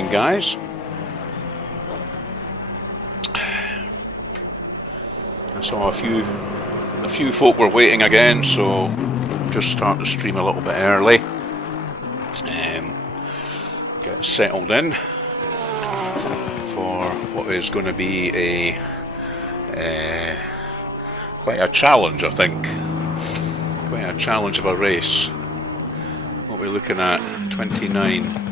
evening, guys. I saw a few folk were waiting again, so just start the stream a little bit early. Get settled in for what is going to be quite a challenge, I think. Quite a challenge of a race. What we're looking at, 29.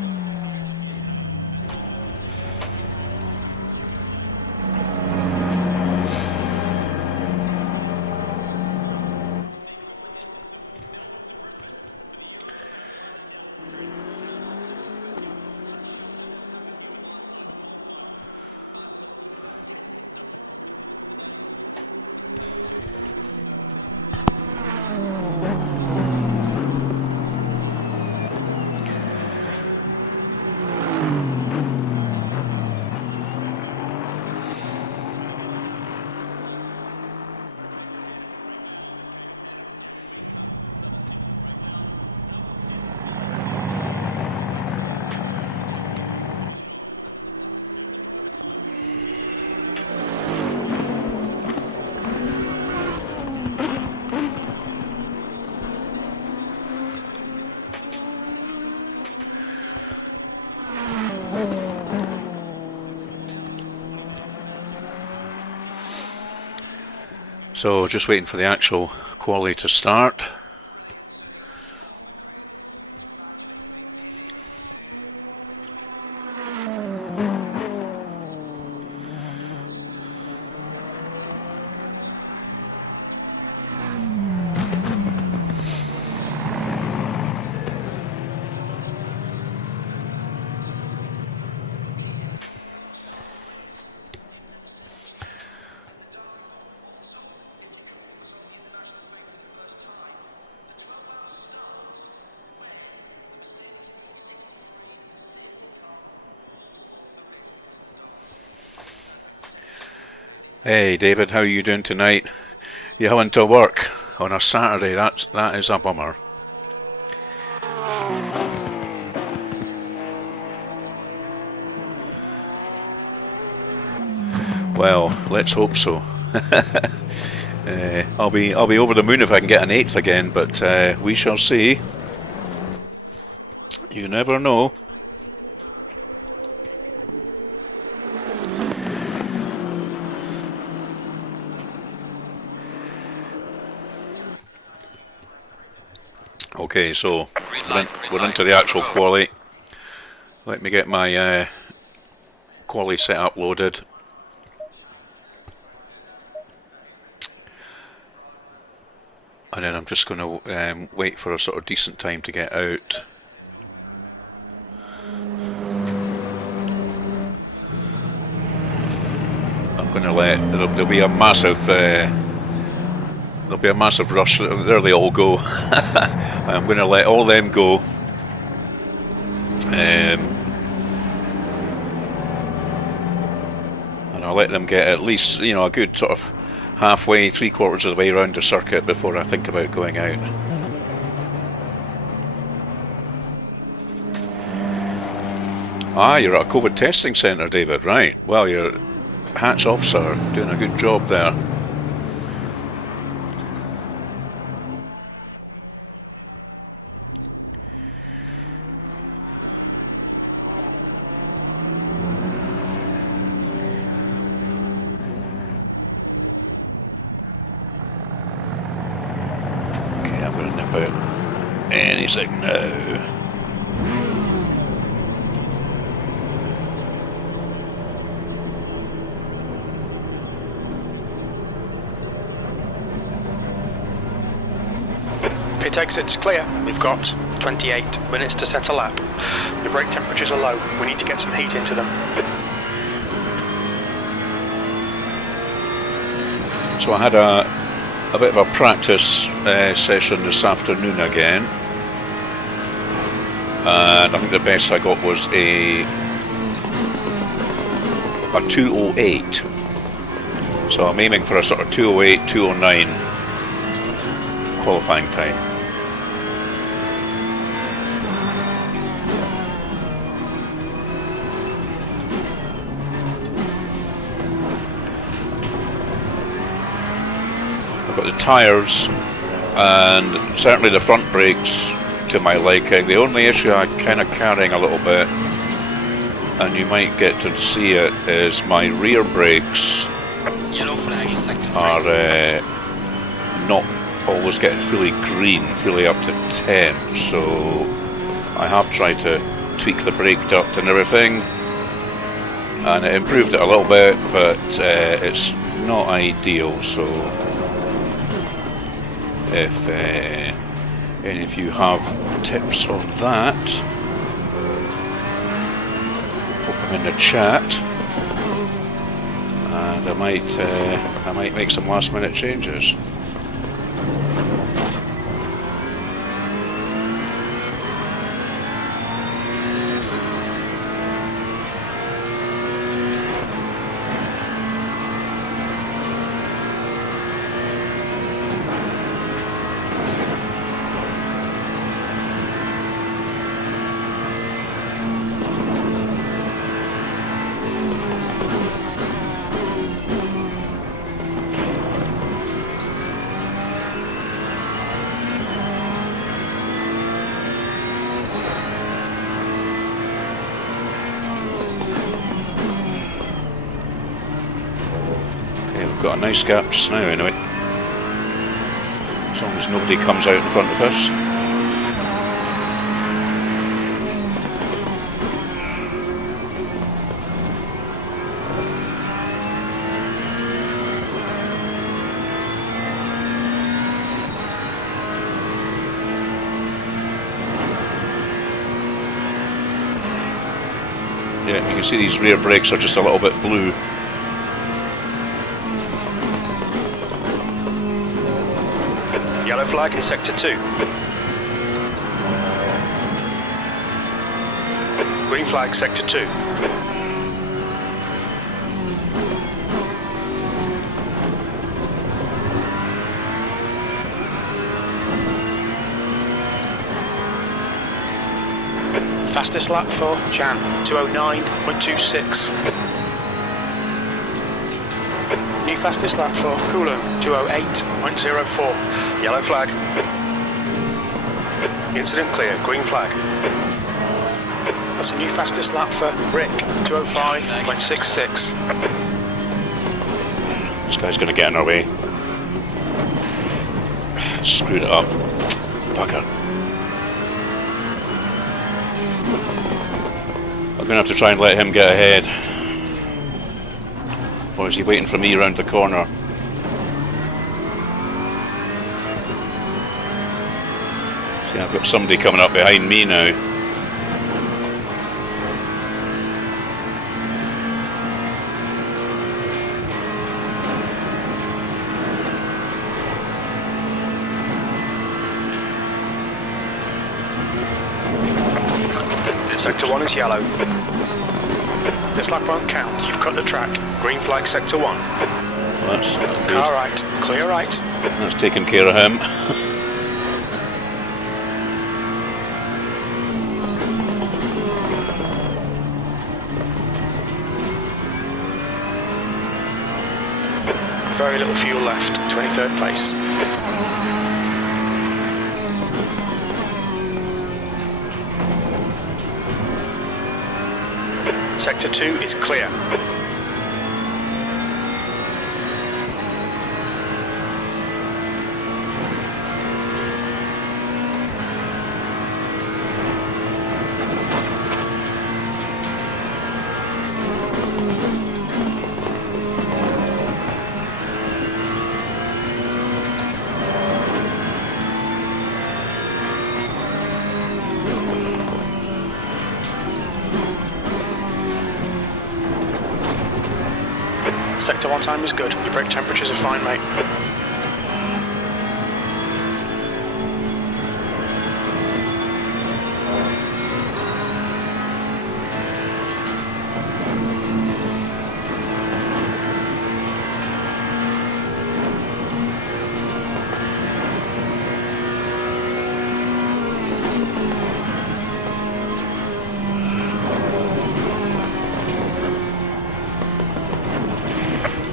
So just waiting for the actual quali to start. Hey David, how are you doing tonight? You having to work on a Saturday? That is a bummer. Well, let's hope so. I'll be over the moon if I can get an 8th again, but we shall see. You never know. Okay, so we're into the actual quali. Let me get my quali setup loaded. And then I'm just going to wait for a sort of decent time to get out. I'm going to there'll be a massive rush. There they all go. I'm going to let all them go. And I'll let them get at least, you know, a good sort of halfway, 3/4 of the way around the circuit before I think about going out. Ah, you're at a COVID testing centre, David, right. Well, your hats off, sir. Doing a good job there. Anything now. Pit exit's clear. We've got 28 minutes to set a lap. The brake temperatures are low. We need to get some heat into them. So I had a bit of a practice session this afternoon again, and I think the best I got was a 2:08. So I'm aiming for a sort of 2:08, 2:09 qualifying time. got the tyres and certainly the front brakes to my liking. The only issue I'm kind of carrying a little bit, and you might get to see it, is my rear brakes are not always getting fully green, fully up to 10, so I have tried to tweak the brake duct and everything, and it improved it a little bit, but it's not ideal. So if any of you have tips on that, put them in the chat, and I might make some last minute changes. Got a nice gap just now anyway, as long as nobody comes out in front of us. Yeah, you can see these rear brakes are just a little bit blue. Yellow flag in sector 2. Green flag sector 2. Fastest lap for Jan, 209.26. New fastest lap for Coulomb, 208.04. Yellow flag. Incident clear, green flag. That's a new fastest lap for Rick, 205.66. This guy's going to get in our way. Screwed it up. Bugger. I'm going to have to try and let him get ahead. Or is he waiting for me around the corner? See, I've got somebody coming up behind me now. Sector 1 is yellow. This lap won't count, you've cut the track. Green flag sector 1. Well, that's car right, clear right. That's taken care of him. Very little fuel left, 23rd place. Sector 2 is clear. Sector 1 time is good. Your brake temperatures are fine, mate.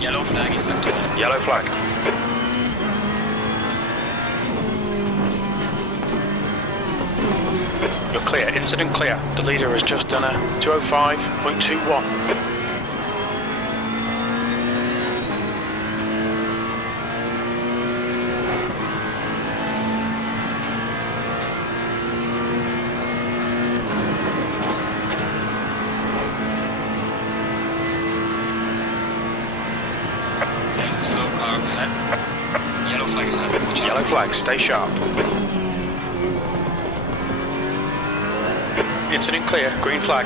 Yellow flag in sector 1. Yellow flag. Incident clear. The leader has just done a 205.21. There's a slow car ahead. Yellow flag ahead. Watch out. Yellow flag, stay sharp. Incident clear, green flag.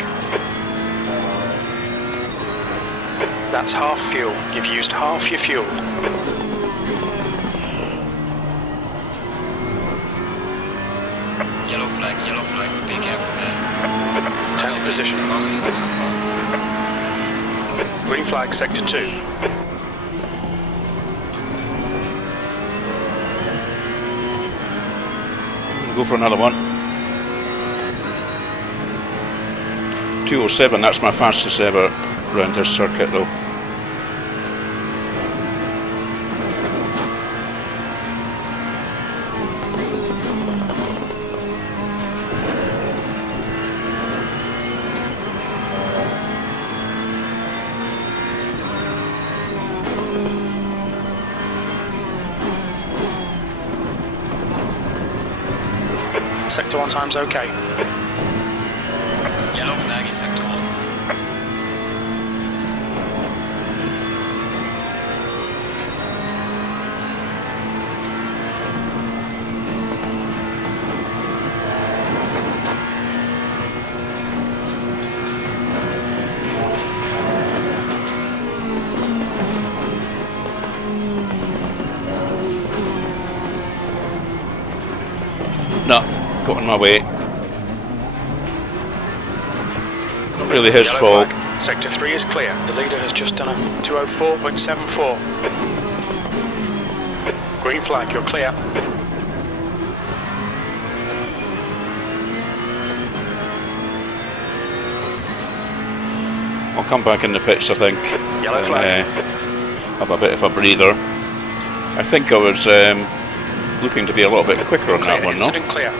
That's half fuel. You've used half your fuel. Yellow flag, be careful there. 10th position. Fastest lap so far. Green flag, sector 2. Go for another one. 207, that's my fastest ever round this circuit though. Sector 1 time's okay. Yellow flag in sector 1. No, got in my way. Not really his Yellow fault. flag. Sector 3 is clear. The leader has just done a 204.74. Green flag, you're clear. I'll come back in the pits, I think. Yellow flag. Have a bit of a breather. I think I was looking to be a little bit quicker on that Clear, one, no? incident clear.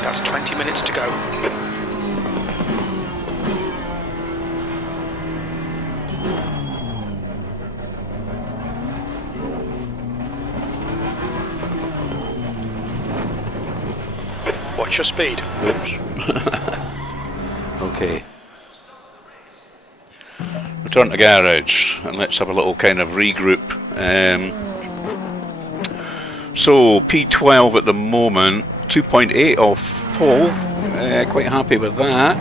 That's 20 minutes to go. Watch your speed. Oops. Okay. Return to garage and let's have a little kind of regroup. So P12 at the moment, 2.8 off pole. Quite happy with that.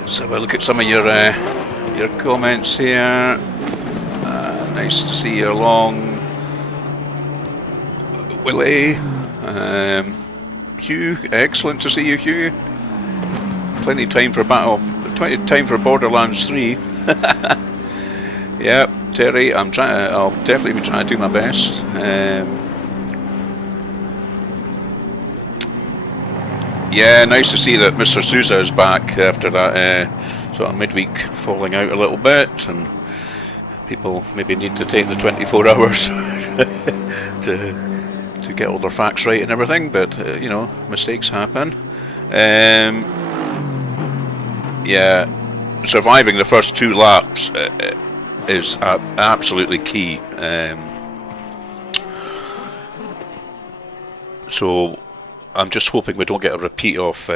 Let's have a look at some of your comments here. Nice to see you along, Willie. Hugh, excellent to see you, Hugh. Plenty of time for time for Borderlands 3. Yeah, Terry, I'll definitely be trying to do my best. Yeah, nice to see that Mr. Sousa is back after that sort of midweek falling out a little bit, and people maybe need to take the 24 hours to get all their facts right and everything, but you know, mistakes happen. Yeah, surviving the first 2 laps is absolutely key. So I'm just hoping we don't get a repeat of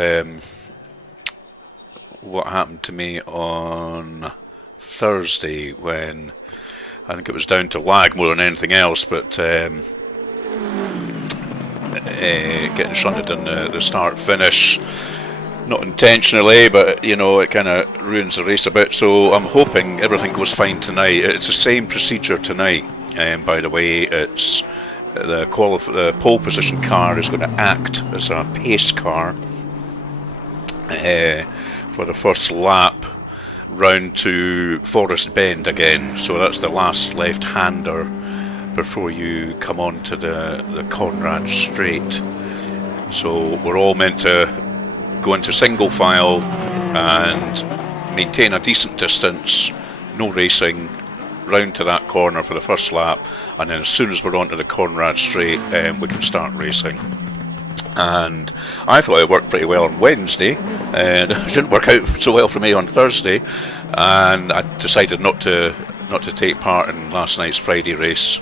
what happened to me on Thursday, when I think it was down to lag more than anything else, but getting shunted in the start finish, not intentionally, but you know, it kind of ruins the race a bit. So I'm hoping everything goes fine tonight. It's the same procedure tonight, by the way. It's the pole position car is going to act as a pace car for the first lap round to Forest Bend again. So that's the last left-hander before you come on to the Conrad Straight. So we're all meant to go into single file and maintain a decent distance, no racing, round to that corner for the first lap, and then as soon as we're onto the Conrad Straight, we can start racing. And I thought it worked pretty well on Wednesday, and it didn't work out so well for me on Thursday, and I decided not to take part in last night's Friday race.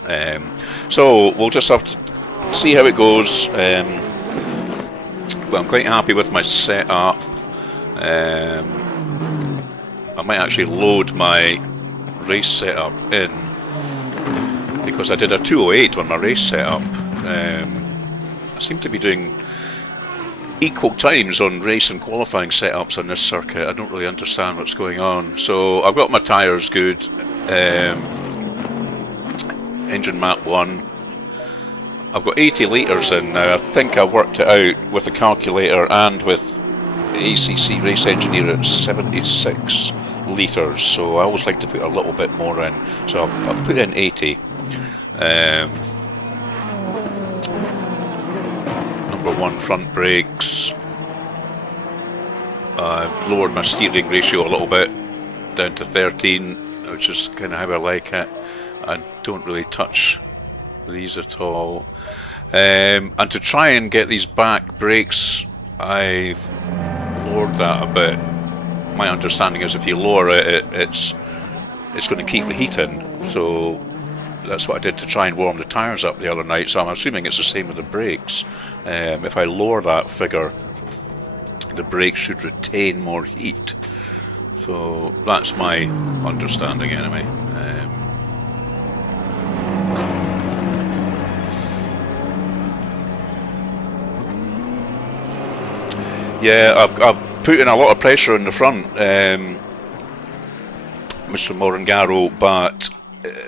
So we'll just have to see how it goes. But I'm quite happy with my setup. I might actually load my race setup in, because I did a 208 on my race setup. I seem to be doing equal times on race and qualifying setups on this circuit. I don't really understand what's going on. So I've got my tyres good. Engine map 1. I've got 80 litres in now. I think I worked it out with the calculator and with ACC Race Engineer at 76 litres, so I always like to put a little bit more in, so I'll put in 80. Number 1 front brakes. I've lowered my steering ratio a little bit down to 13, which is kind of how I like it. I don't really touch these at all. And to try and get these back brakes, I've lowered that a bit. My understanding is if you lower it, it's going to keep the heat in. So that's what I did to try and warm the tyres up the other night. So I'm assuming it's the same with the brakes. If I lower that figure, the brakes should retain more heat. So that's my understanding anyway. Yeah, I've put in a lot of pressure in the front, Mr. Morangaro, but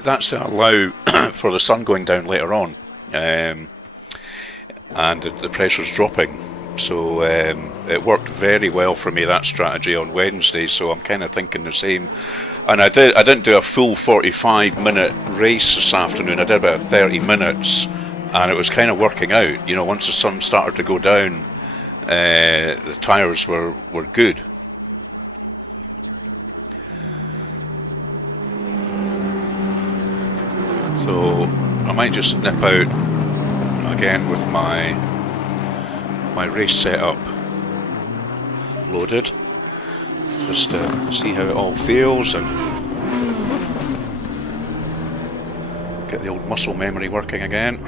that's to allow for the sun going down later on, and the pressure's dropping. So it worked very well for me, that strategy, on Wednesday. So I'm kind of thinking the same. And I didn't do a full 45-minute race this afternoon. I did about 30 minutes, and it was kind of working out. You know, once the sun started to go down, the tyres were good. So I might just nip out again with my race setup loaded, just to see how it all feels and get the old muscle memory working again.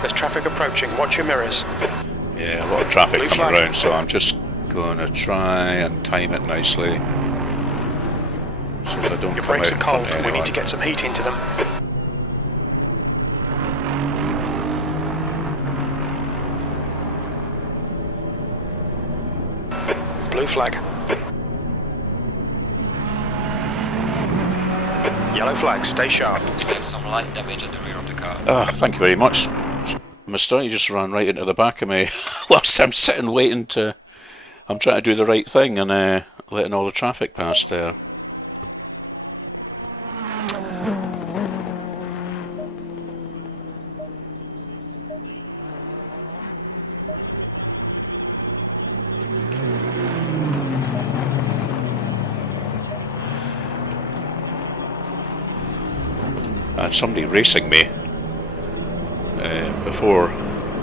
There's traffic approaching, watch your mirrors. Yeah, a lot of traffic coming around, so I'm just going to try and time it nicely so that I don't Your come brakes out are in front cold of and we anyone. need to get some heat into them. Blue flag. Yellow flag, stay sharp. We have some light damage at the rear of the car. Ah, thank you very much, mister. You just ran right into the back of me whilst I'm sitting waiting to... I'm trying to do the right thing and letting all the traffic pass there. And somebody racing me before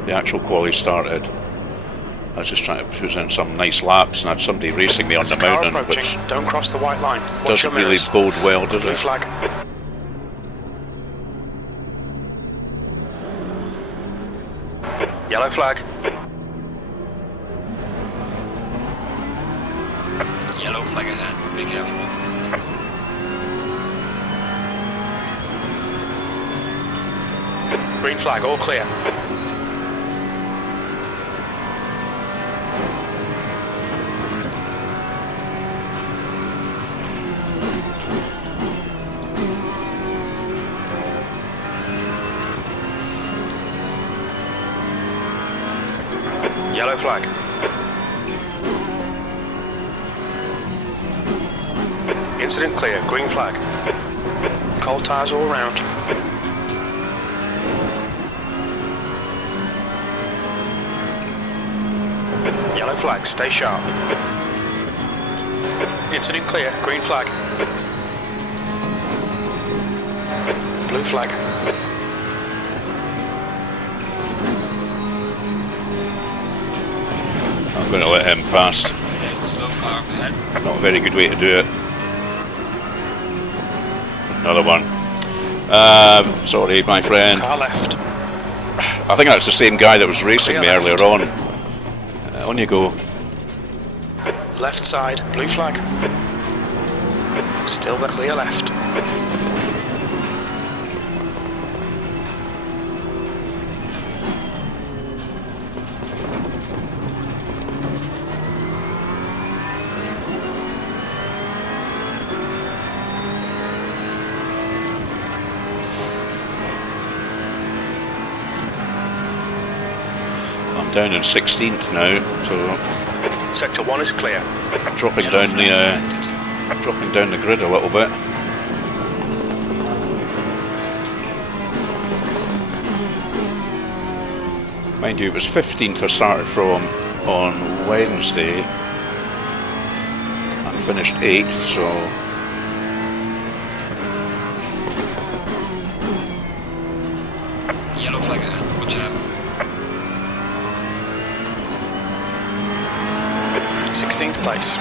the actual quali started. I was just trying to put in some nice laps and had somebody racing me on the mountain, which don't cross the white line. Watch doesn't your really mirrors. bode well, does Blue it? flag. Yellow flag. Yellow flag ahead, be careful. Green flag, all clear. Yellow flag. Incident clear, green flag. Cold tyres all round. Yellow flag, stay sharp. Incident clear, green flag. Blue flag. I'm going to let him past. There's a slow car up ahead. Not a very good way to do it. Another one. Sorry, my friend. Car left. I think that's the same guy that was racing me earlier on. On you go. Left side, blue flag. Still the clear left. I'm down in 16th now, so Sector 1 is clear. dropping Yellow down flag the in sector 2. dropping down the grid a little bit. Mind you, it was 15th I started from on Wednesday and finished 8th, so Yellow flag ahead. Watch out. 16th place.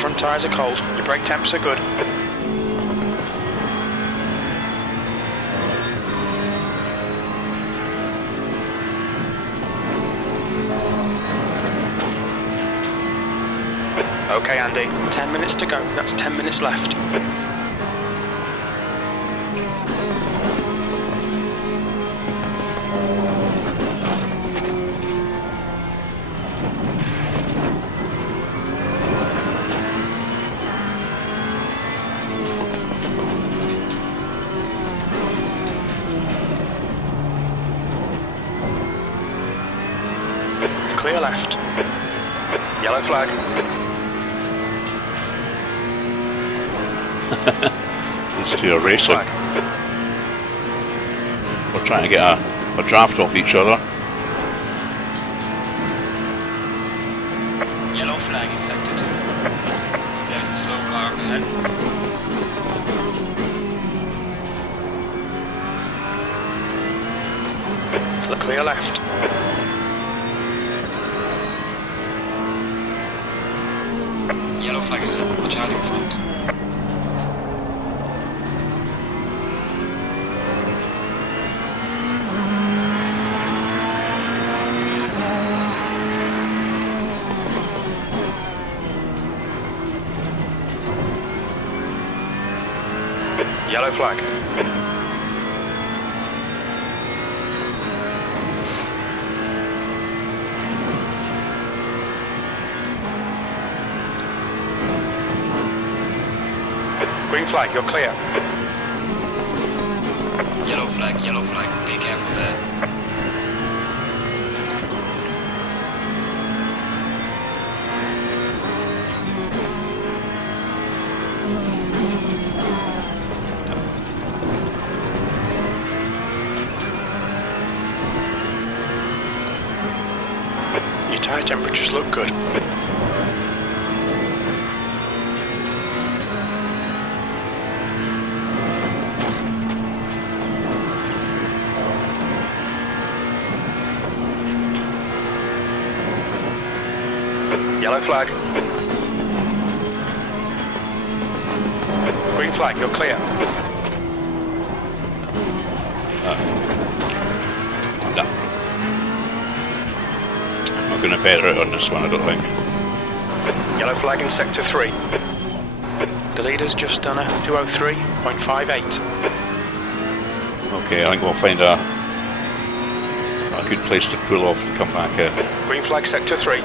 Front tyres are cold, your brake temps are good. Okay Andy, 10 minutes to go, that's 10 minutes left. Clear left. Yellow flag. these two are racing. Flag. We're trying to get a draft off each other. Yellow flag in sector 2. There's a slow car up ahead. Clear left. Yellow flag ahead. Watch out in front. Yellow flag. Green flag, you're clear. Yellow flag, be careful there. Your tyre temperatures look good. Yellow flag. Green flag, you're clear. No. I'm not going to better it on this one, I don't think. Yellow flag in sector 3. The leader's just done a 203.58. Okay, I think we'll find a good place to pull off and come back in. Green flag sector 3.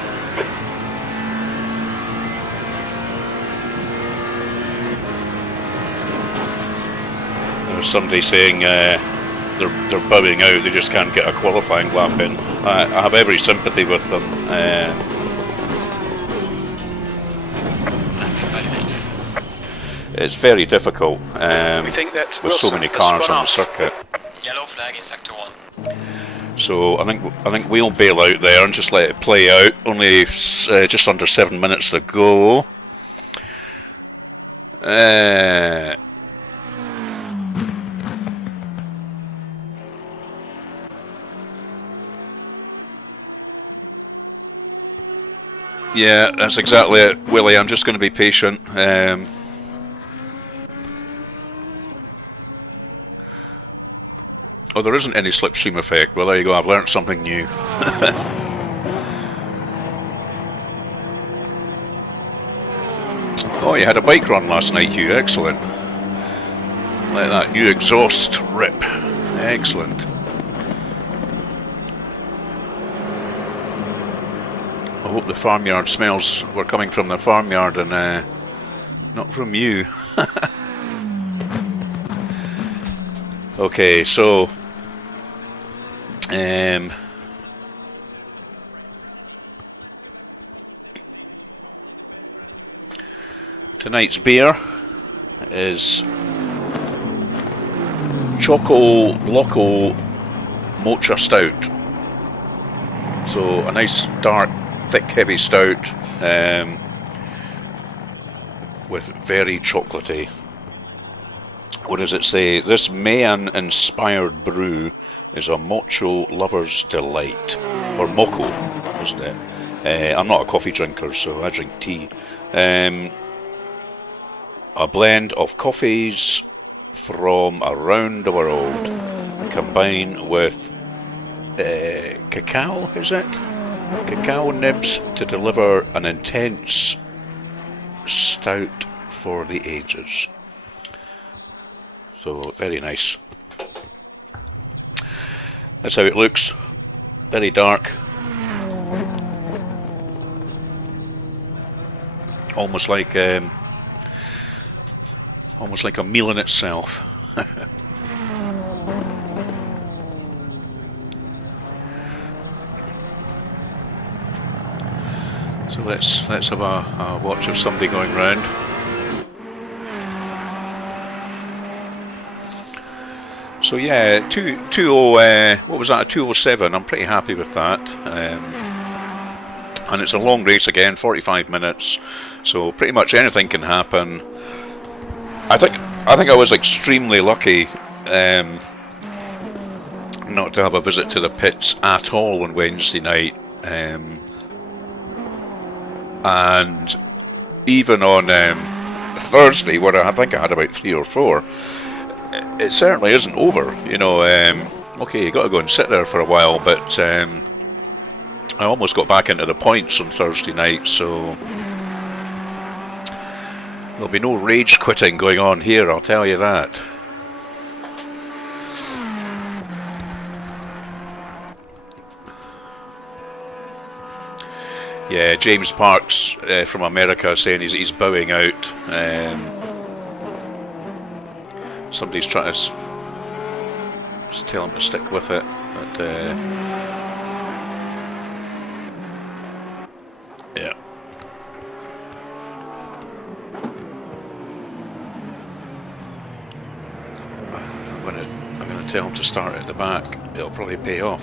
There's somebody saying they're bowing out, they just can't get a qualifying lap in. I have every sympathy with them. It's very difficult We think that with so many cars on the circuit. Yellow flag in sector 1. So I think we'll bail out there and just let it play out. Only just under 7 minutes to go. Yeah, that's exactly it, Willie. I'm just going to be patient. Oh, there isn't any slipstream effect. Well, there you go. I've learnt something new. Oh, you had a bike run last night, Hugh. Excellent. Let that new exhaust rip. Excellent. I hope the farmyard smells were coming from the farmyard and not from you. Okay, so tonight's beer is Choco Loco Mocha Stout. So a nice dark, thick, heavy stout with very chocolatey. What does it say? This Mayan-inspired brew is a mocho lover's delight, or moco, isn't it? I'm not a coffee drinker, so I drink tea. A blend of coffees from around the world, combined with cacao, is it? Cacao nibs to deliver an intense stout for the ages. So very nice. That's how it looks. Very dark. Almost like a meal in itself. So let's have a watch of somebody going round. So yeah, what was that? A 2:07. I'm pretty happy with that. And it's a long race again, 45 minutes. So pretty much anything can happen. I think I was extremely lucky not to have a visit to the pits at all on Wednesday night. And even on Thursday, where I think I had about 3 or 4. It certainly isn't over, you know. Okay, you got to go and sit there for a while, but I almost got back into the points on Thursday night, so there'll be no rage quitting going on here, I'll tell you that. Yeah, James Parks from America saying he's bowing out. Somebody's trying to tell him to stick with it, but yeah. I'm gonna tell him to start at the back. It'll probably pay off.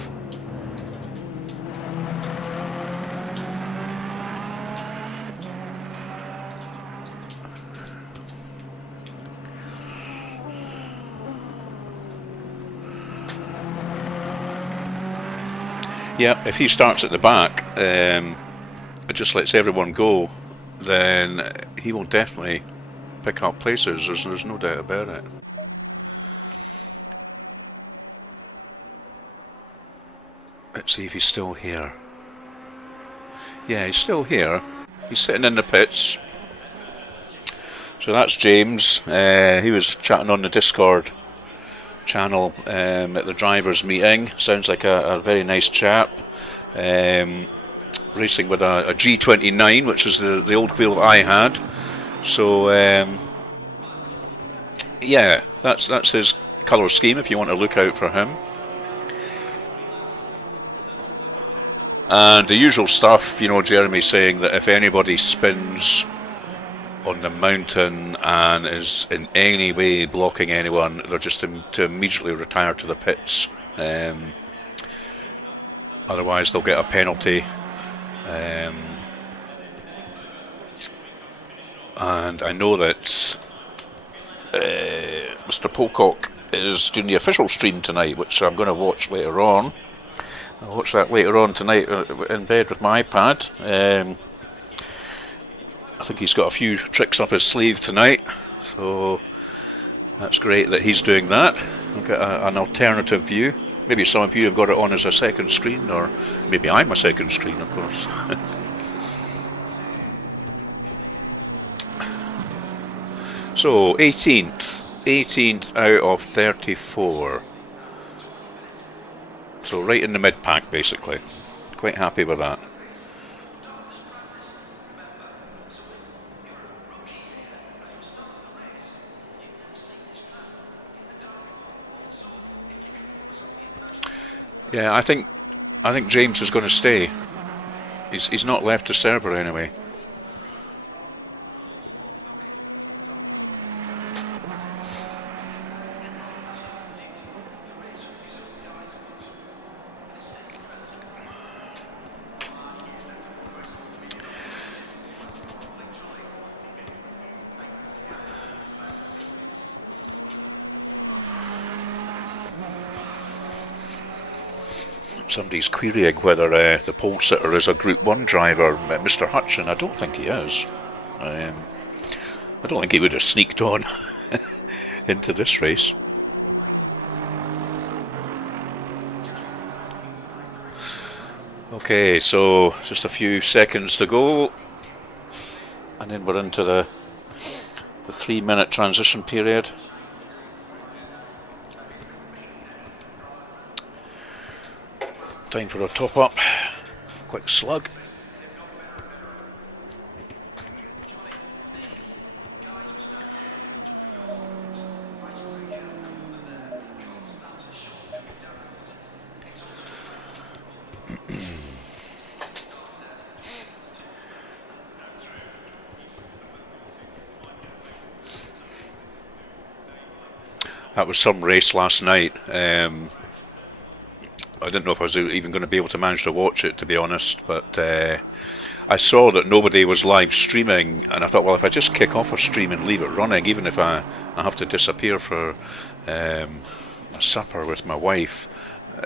Yeah, if he starts at the back, it just lets everyone go, then he will definitely pick up places. There's no doubt about it. Let's see if he's still here. Yeah, he's still here. He's sitting in the pits. So that's James. He was chatting on the Discord channel at the drivers' meeting. Sounds like a very nice chap. Racing with a G29, which is the old wheel that I had. So yeah, that's his colour scheme if you want to look out for him. And the usual stuff, you know, Jeremy saying that if anybody spins on the mountain and is in any way blocking anyone, they're just to immediately retire to the pits. Otherwise they'll get a penalty. And I know that Mr. Pocock is doing the official stream tonight, which I'm going to watch later on. I'll watch that later on tonight in bed with my iPad. I think he's got a few tricks up his sleeve tonight, so that's great that he's doing that. I'll get an alternative view. Maybe some of you have got it on as a second screen, or maybe I'm a second screen, of course. So 18th out of 34. So right in the mid pack, basically. Quite happy with that. Yeah, I think James is going to stay. He's not left the server anyway. Somebody's querying whether the pole sitter is a Group 1 driver, Mr. Hutchin. I don't think he is. I don't think he would have sneaked on into this race. Okay, so just a few seconds to go, and then we're into the 3-minute transition period. Time for a top up. Quick slug. That was some race last night. I didn't know if I was even going to be able to manage to watch it, to be honest, but I saw that nobody was live streaming, and I thought, well, if I just kick off a stream and leave it running, even if I have to disappear for a supper with my wife,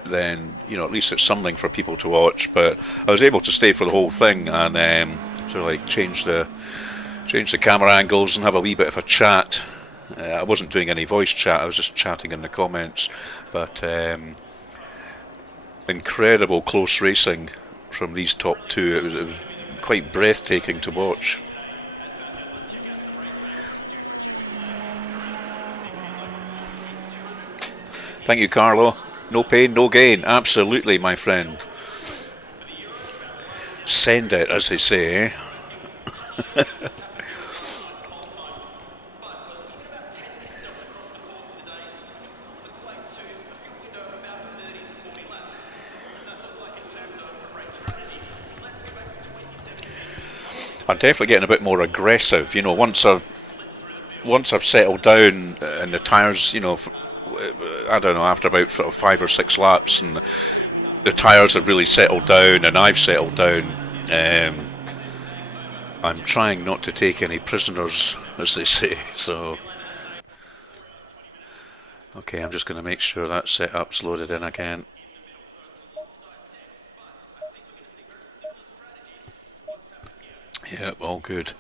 then, you know, at least it's something for people to watch. But I was able to stay for the whole thing and sort of like change the camera angles and have a wee bit of a chat. I wasn't doing any voice chat, I was just chatting in the comments, but incredible close racing from these top two. It was quite breathtaking to watch. Thank you, Carlo. No pain, no gain. Absolutely, my friend. Send it, as they say, eh? I'm definitely getting a bit more aggressive, you know, once I've settled down and the tyres, you know, I don't know, after about 5 or 6 laps and the tyres have really settled down and I've settled down, I'm trying not to take any prisoners, as they say, so... Okay, I'm just going to make sure that setup's loaded in again. Yep, all good.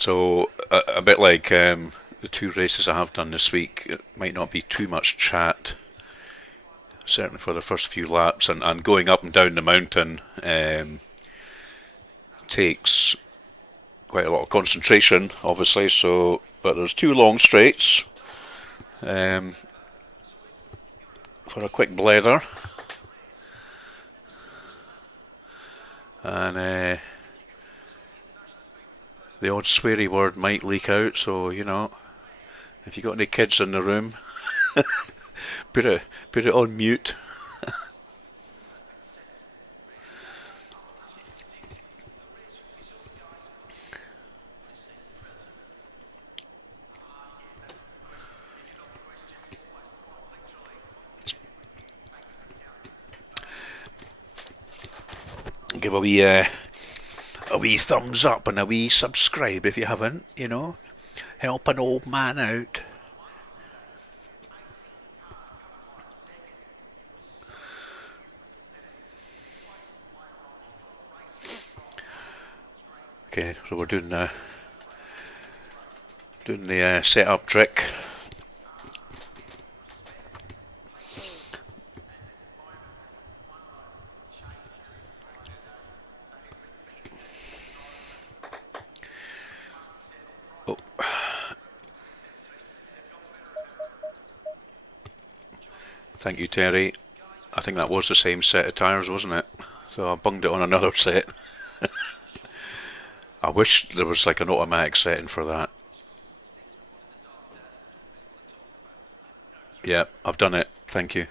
So a bit like the 2 races I have done this week, it might not be too much chat, certainly for the first few laps, and going up and down the mountain takes quite a lot of concentration, obviously. So, but there's 2 long straights for a quick blether, and the odd sweary word might leak out. So you know, if you got any kids in the room, put it on mute. Give a wee thumbs up and a wee subscribe if you haven't, you know. Help an old man out. Okay, so we're doing the setup trick. Oh. Thank you, Terry. I think that was the same set of tyres, wasn't it? So I bunged it on another set. I wish there was like an automatic setting for that. Yeah, I've done it. Thank you.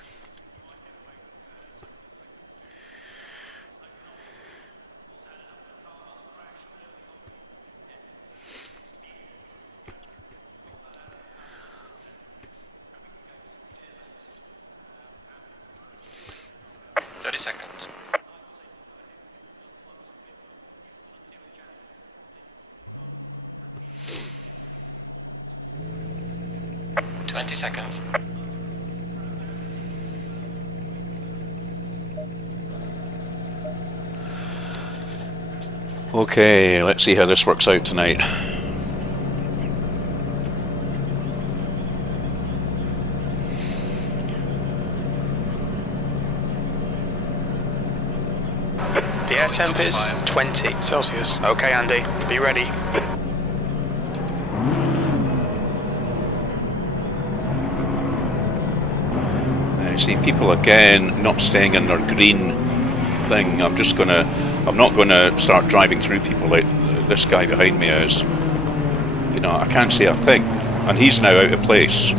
Seconds. 20 seconds. Okay, let's see how this works out tonight. The air temp is 20 Celsius. Okay, Andy, be ready. I see people again not staying in their green thing. I'm not gonna start driving through people like this guy behind me is. You know, I can't see a thing, and he's now out of place.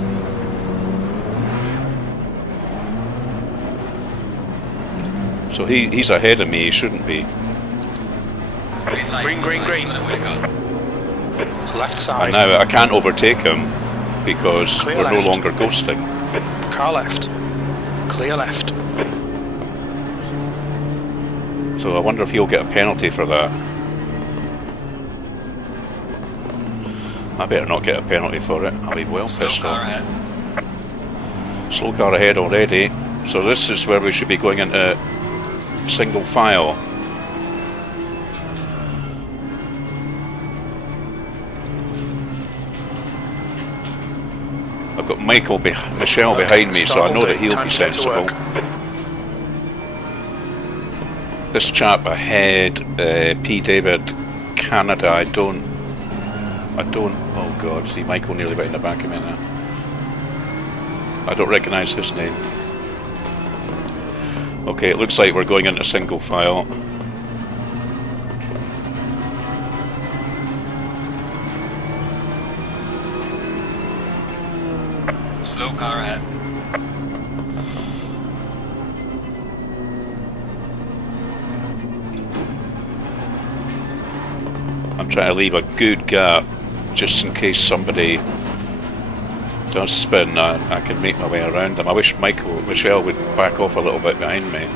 So he's ahead of me. He shouldn't be. Green. Left side. And now I can't overtake him because Clear we're left. no longer ghosting. Car left. Clear left. So I wonder if he'll get a penalty for that. I better not get a penalty for it. I'll be well pissed off. Slow car ahead already. So this is where we should be going into single file. I've got Michelle behind me, so I know that he'll be sensible. This chap ahead, P. David, Canada, I don't, oh God, see Michael nearly right in the back of me now. I don't recognise his name. Okay, it looks like we're going into single file. Slow car ahead. I'm trying to leave a good gap just in case somebody does spin. I can make my way around them. I wish Michelle would back off a little bit behind me.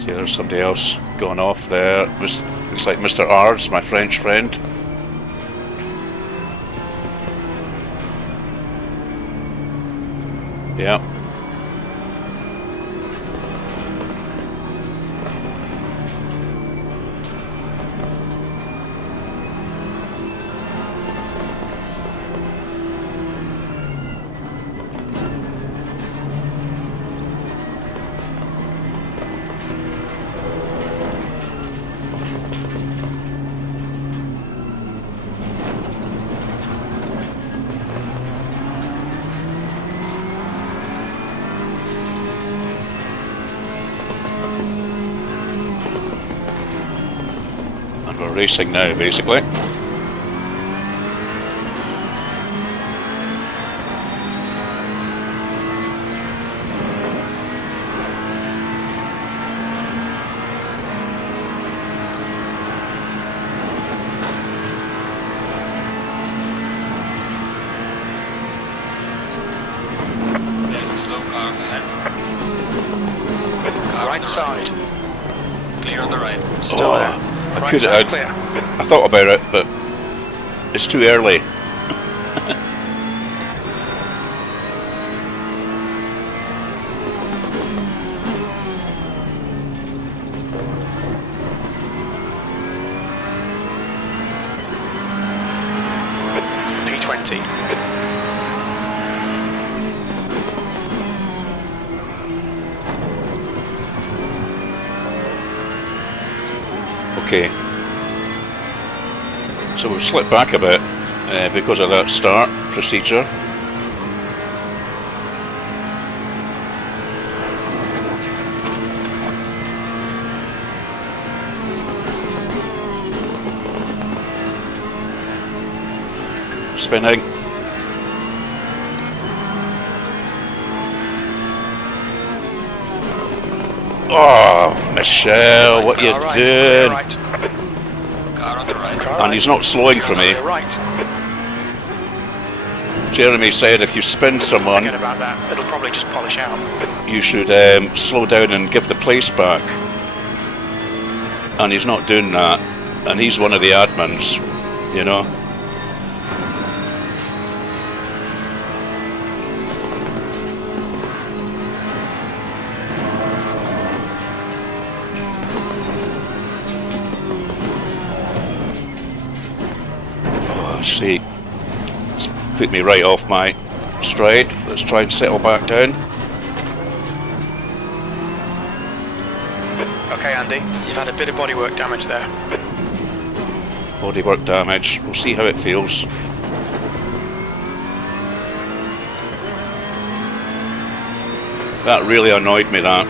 See, there's somebody else going off there. Looks like Mr. R's, my French friend. Yeah. racing now, basically. There's a slow car ahead. Car Right side. Clear on the right. Still there. I Right could side's have. clear. I thought about it, but it's too early. P20. Okay. So we've slipped back a bit because of that start procedure. Spinning. Oh, Michelle, what you Car right, doing? right. Car on the right. Car And right. he's not slowing for me. Clear right. Jeremy said if you spin someone, Forget about that. It'll probably just polish out. you should slow down and give the place back. And he's not doing that. And he's one of the admins, you know. Oh, see. It's put me right off my stride. Let's try and settle back down. Okay, Andy. You've had a bit of bodywork damage there. Bodywork damage. We'll see how it feels. That really annoyed me, that.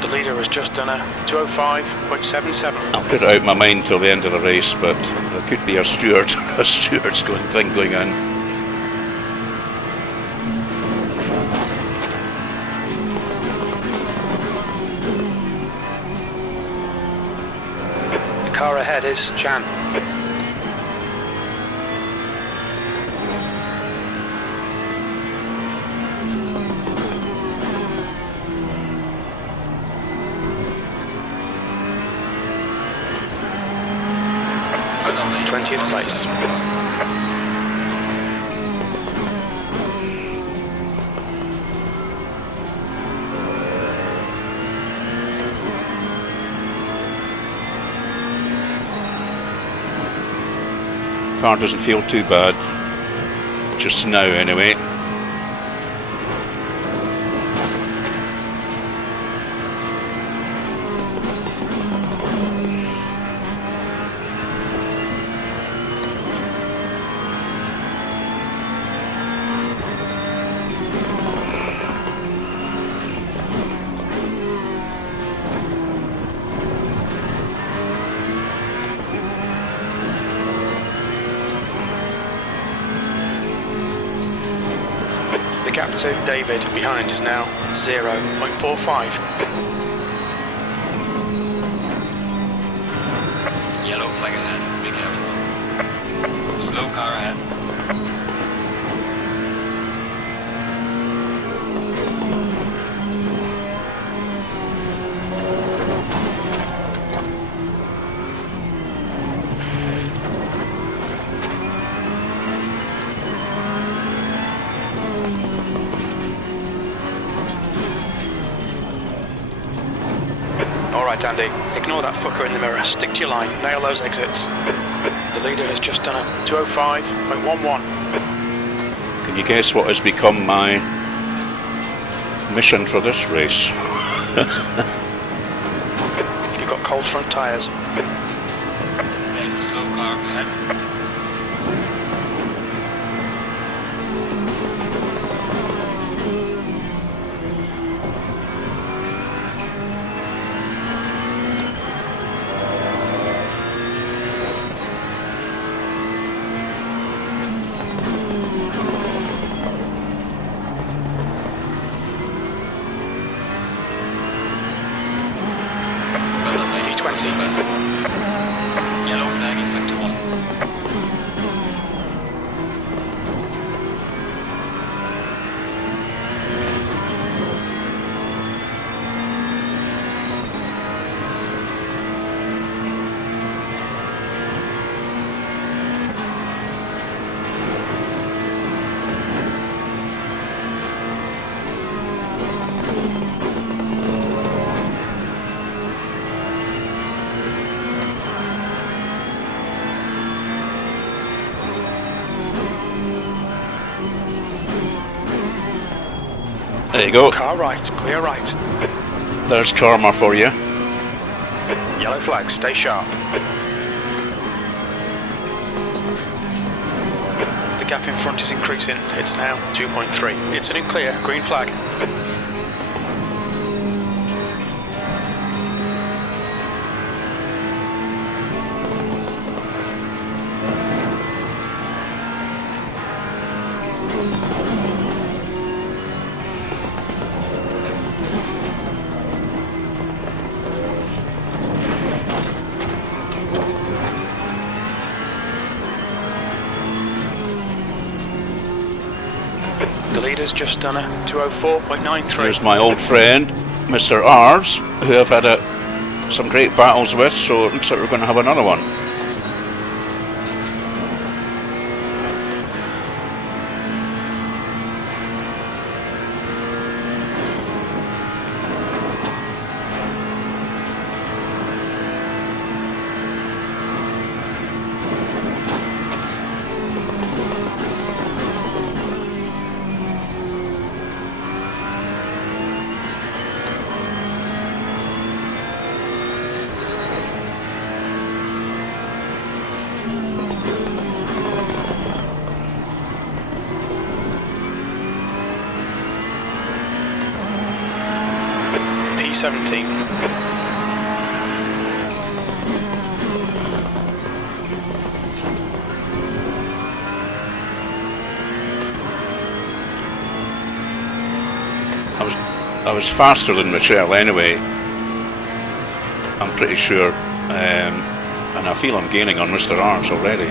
The leader has just done a 205.77. I'll put it out of my mind till the end of the race, but there could be a steward's thing going on. The car ahead is Jan. I don't know. 20th place. Car doesn't feel too bad. Just now, anyway. The gap to David behind is now 0.45. Yellow flag ahead. Be careful. Slow car ahead. Alright, Andy. Ignore that fucker in the mirror. Stick to your line. Nail those exits. The leader has just done a 205.11. Can you guess what has become my mission for this race? You've got cold front tyres. There's a slow car ahead. There you go. Car right, clear right. There's karma for you. Yellow flag, stay sharp. The gap in front is increasing. It's now 2.3. It's in clear, green flag. The leader's just done a 204.93. Here's my old friend, Mr. R's, who I've had some great battles with, so it looks like we're going to have another one. P17. I was faster than Michelle anyway, I'm pretty sure, and I feel I'm gaining on Mr. R's already.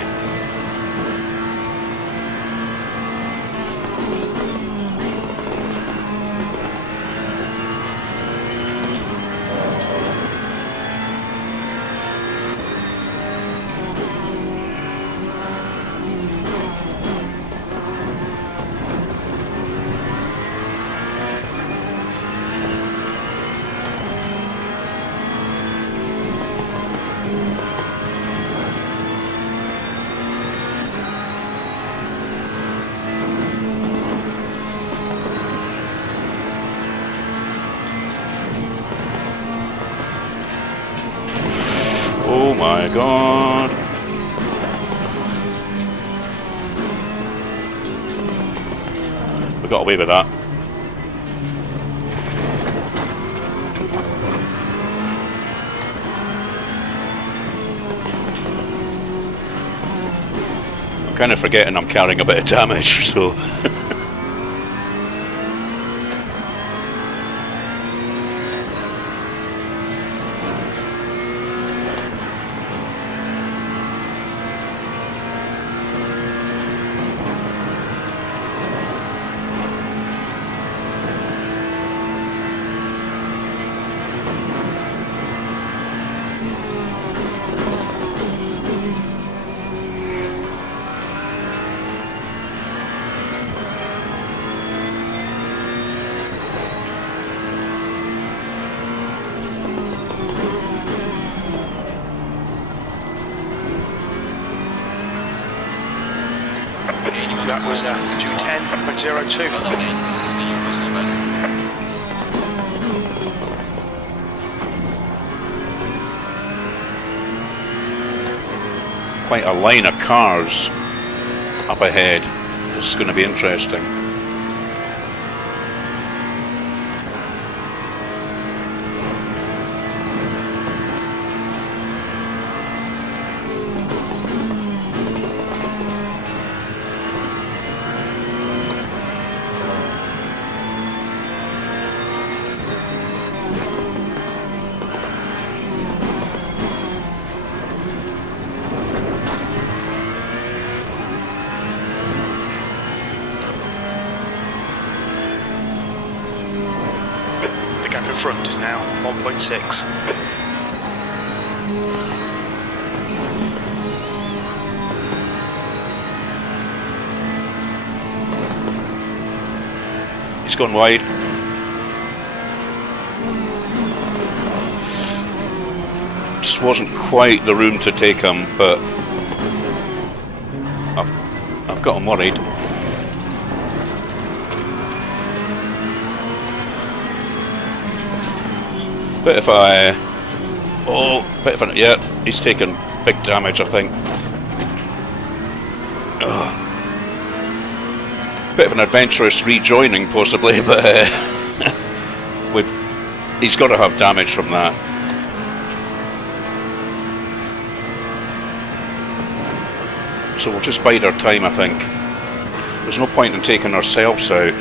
Oh my god. We got away with that. I'm kind of forgetting I'm carrying a bit of damage, so... That was 210.02. Well done, mate. This has been your personal best. Quite a line of cars up ahead. This is going to be interesting. The gap in front is now 1.6. He's gone wide. Just wasn't quite the room to take him, but I've got him worried. Bit of a... yeah, he's taken big damage, I think. Bit of an adventurous rejoining, possibly, but he's got to have damage from that. So we'll just bide our time, I think. There's no point in taking ourselves out.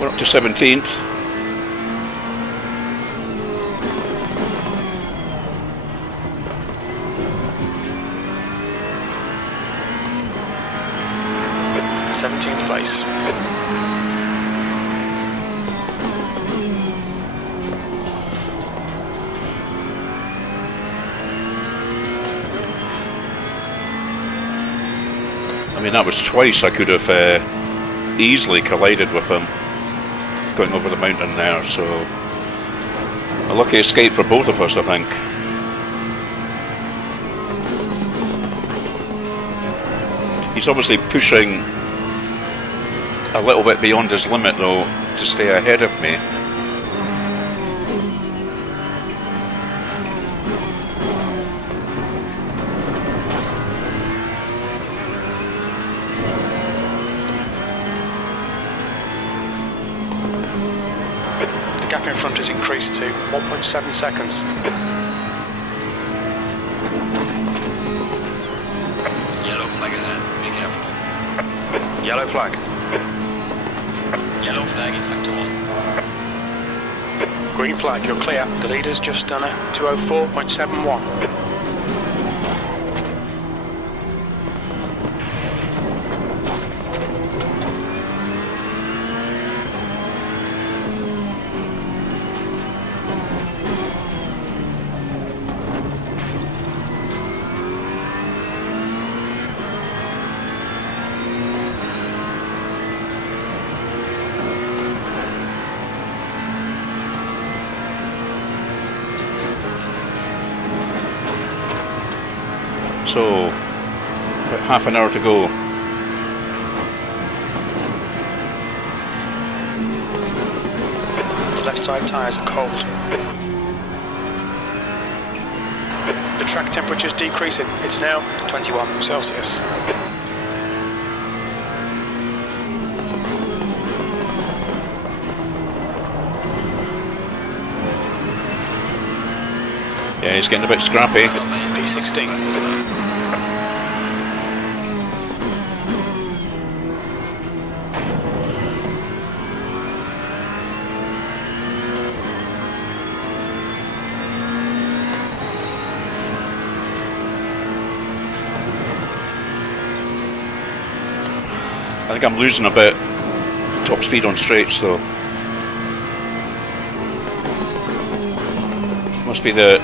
We're up to 17th. Place. I mean, that was twice I could have easily collided with them going over the mountain there, so a lucky escape for both of us, I think. He's obviously pushing a little bit beyond his limit though to stay ahead of me. The gap in front has increased to 1.7 seconds. Yellow flag ahead, be careful. Yellow flag. Yellow flag in sector 1. Green flag, you're clear. The leader's just done a 204.71. So, about half an hour to go. The left side tyres are cold. The track temperature is decreasing. It's now 21 Celsius. Yeah, he's getting a bit scrappy. P16. I think I'm losing a bit top speed on straights though. Must be the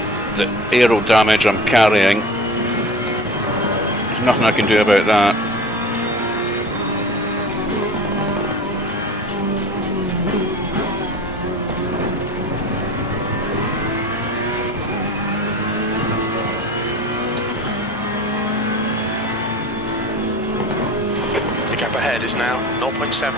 aero damage I'm carrying. There's nothing I can do about that. The gap ahead is now 0.7.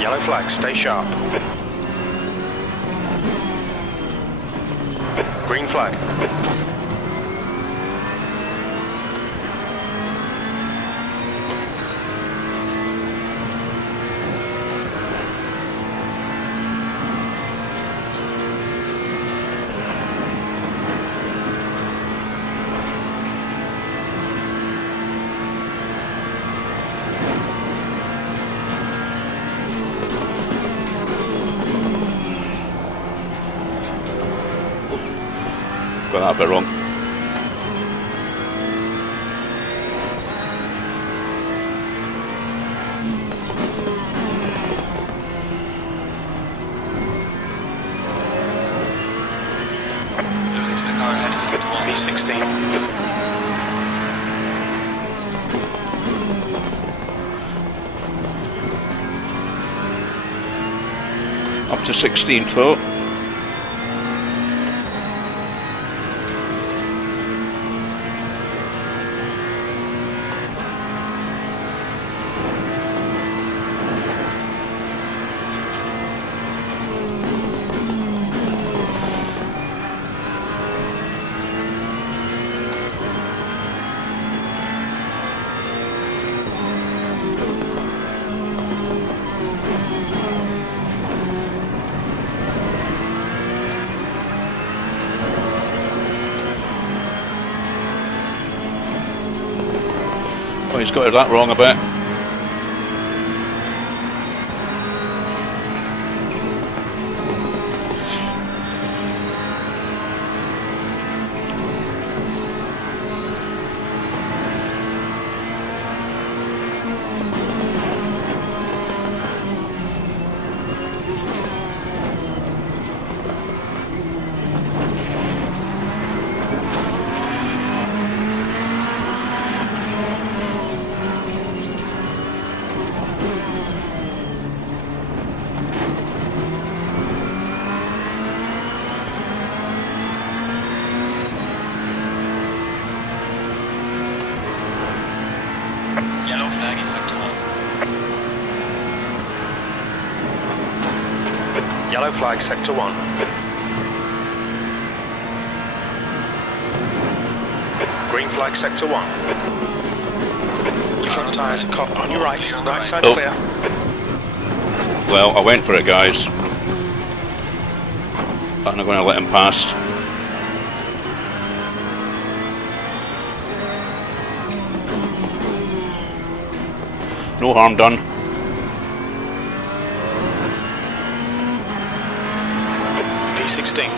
Yellow flag, stay sharp. Green flag. Got that a bit wrong. cruising to the car ahead in sector 1. B16. Up to 16th though. Oh, he's got that wrong a bit. Yellow flag in sector 1. Yellow flag, sector 1. Green flag, sector 1. Front tyres are cocked on your right. Right side's Oh. clear. Well, I went for it, guys. I'm not going to let him past. No harm done. P16.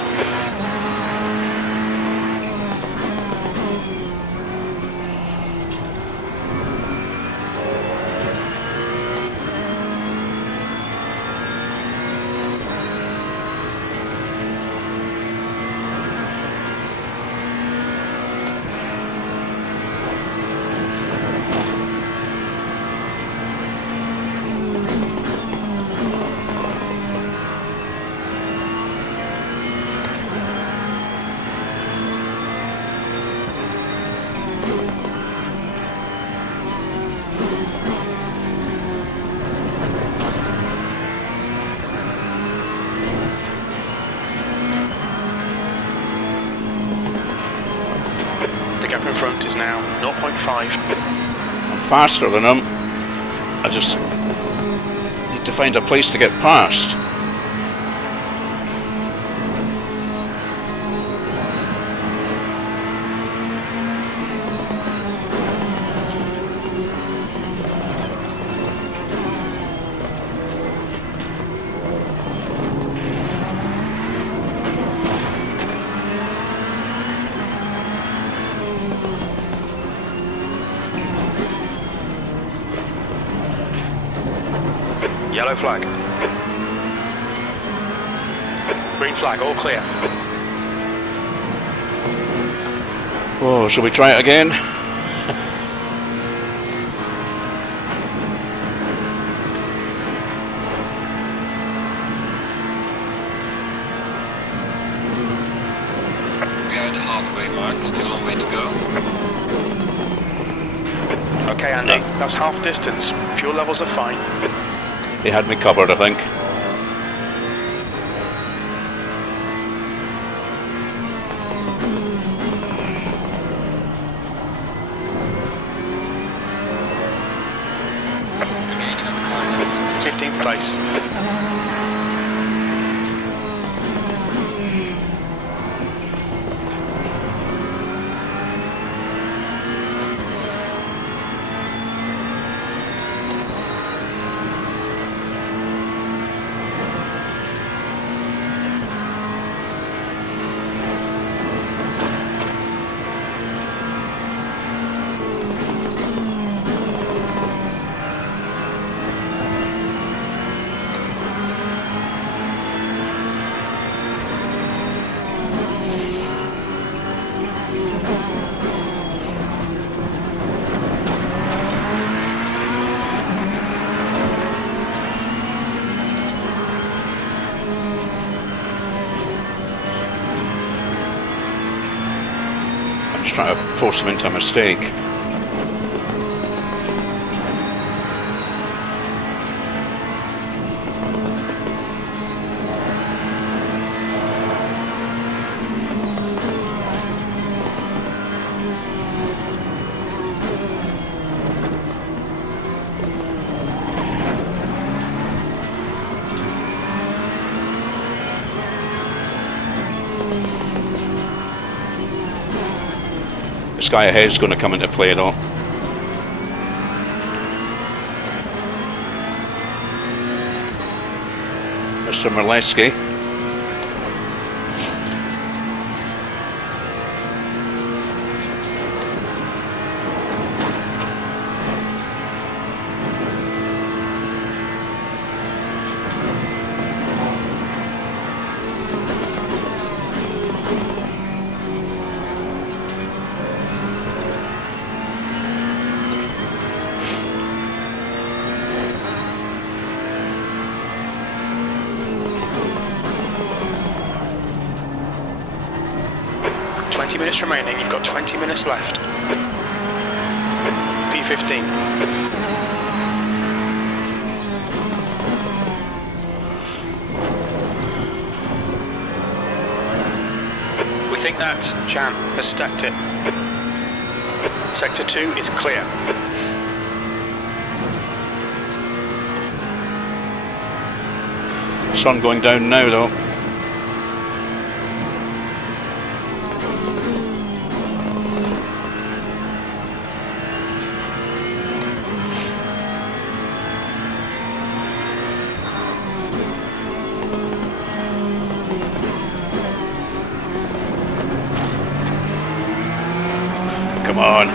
The gap in front is now 0.5. I'm faster than him. I just need to find a place to get past. Yellow flag. Green flag, all clear. Oh, shall we try it again? We are at the halfway mark, still a long way to go. Okay, Andy, that's half distance. Fuel levels are fine. He had me covered, I think. We're gaining on the car ahead in sector 2. 15th place. Just trying to force him into a mistake. This guy ahead is going to come into play though. Mr. Merleski. Minutes remaining, you've got 20 minutes left. P15. We think that Jan has stacked it. Sector 2 is clear. Sun going down now though. Come on.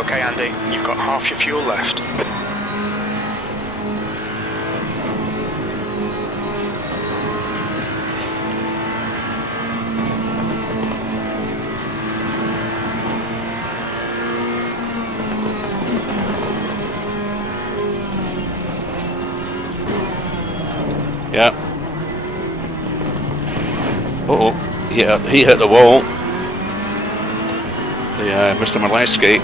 Okay, Andy, you've got half your fuel left. Yeah. Uh-oh, he hit the wall. The Mr. Merleski.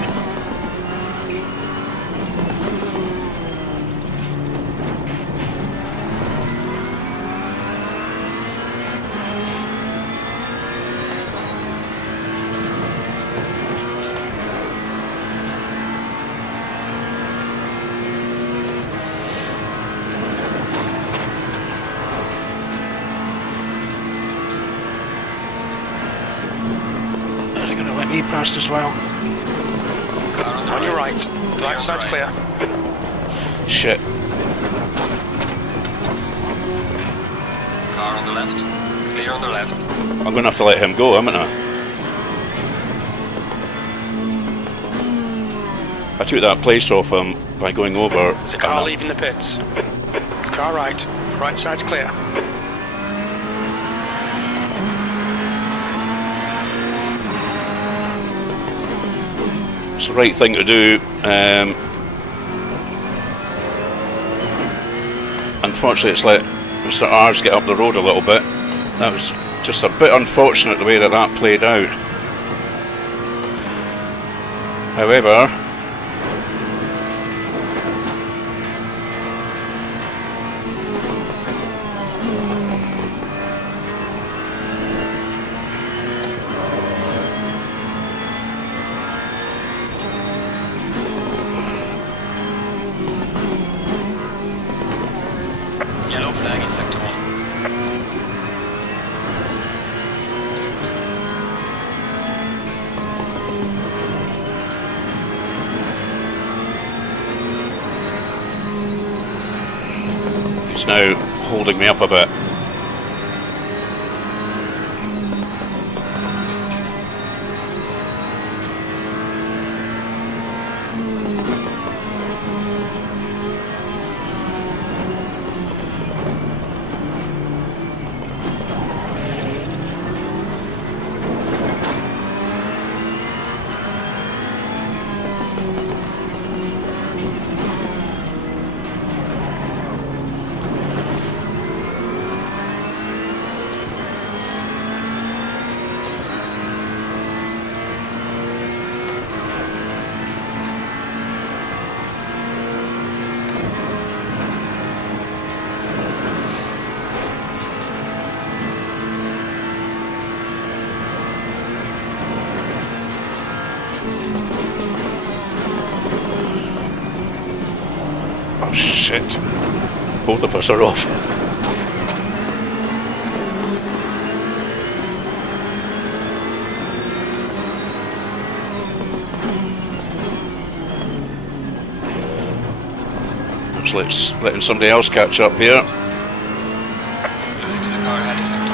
He passed as well. Car On your right. Right side's clear. Shit. Car on the left. Clear on the left. I'm going to have to let him go, haven't I? I took that place off him by going over. There's a car leaving the pits. Car right. Right side's clear. It's the right thing to do. Unfortunately, it's let Mr. R's get up the road a little bit. That was just a bit unfortunate the way that that played out. However, Yellow flag in sector 1. he's now holding me up a bit. shit. Both of us are off. Let's letting somebody else catch up here. Losing to the car ahead is sector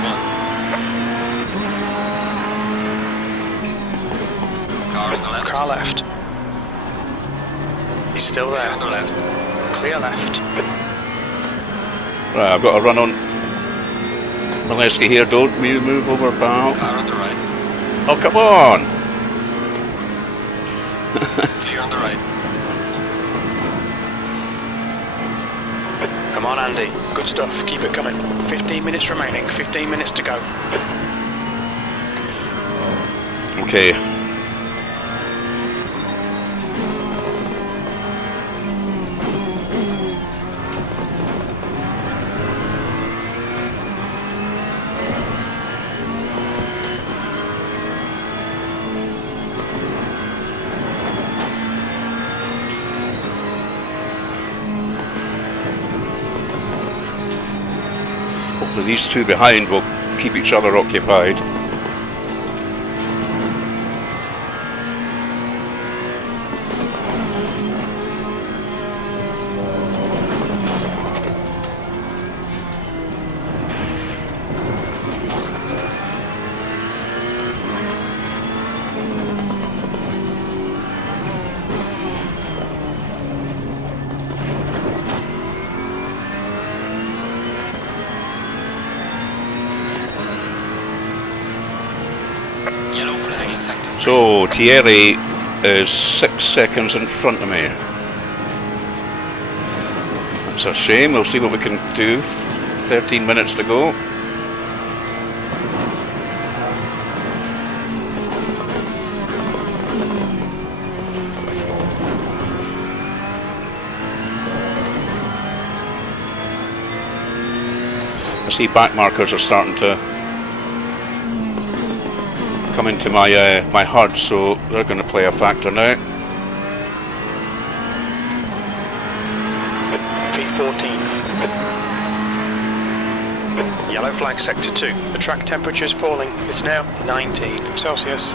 1. Car on the left. Car left. He's still there. On the left. Clear left. Right, I've got to run on Molesky here. Don't you move over, pal. Car on the right. Oh, come on! Clear on the right. Come on, Andy. Good stuff. Keep it coming. 15 minutes remaining. 15 minutes to go. Okay. Hopefully these two behind will keep each other occupied. Yellow flag in sector 3. So Thierry is 6 seconds in front of me. It's a shame. We'll see what we can do. 13 minutes to go. I see back markers are starting to come into my my HUD, so they're going to play a factor now. V14. Yellow flag sector 2. The track temperature is falling. It's now 19 Celsius.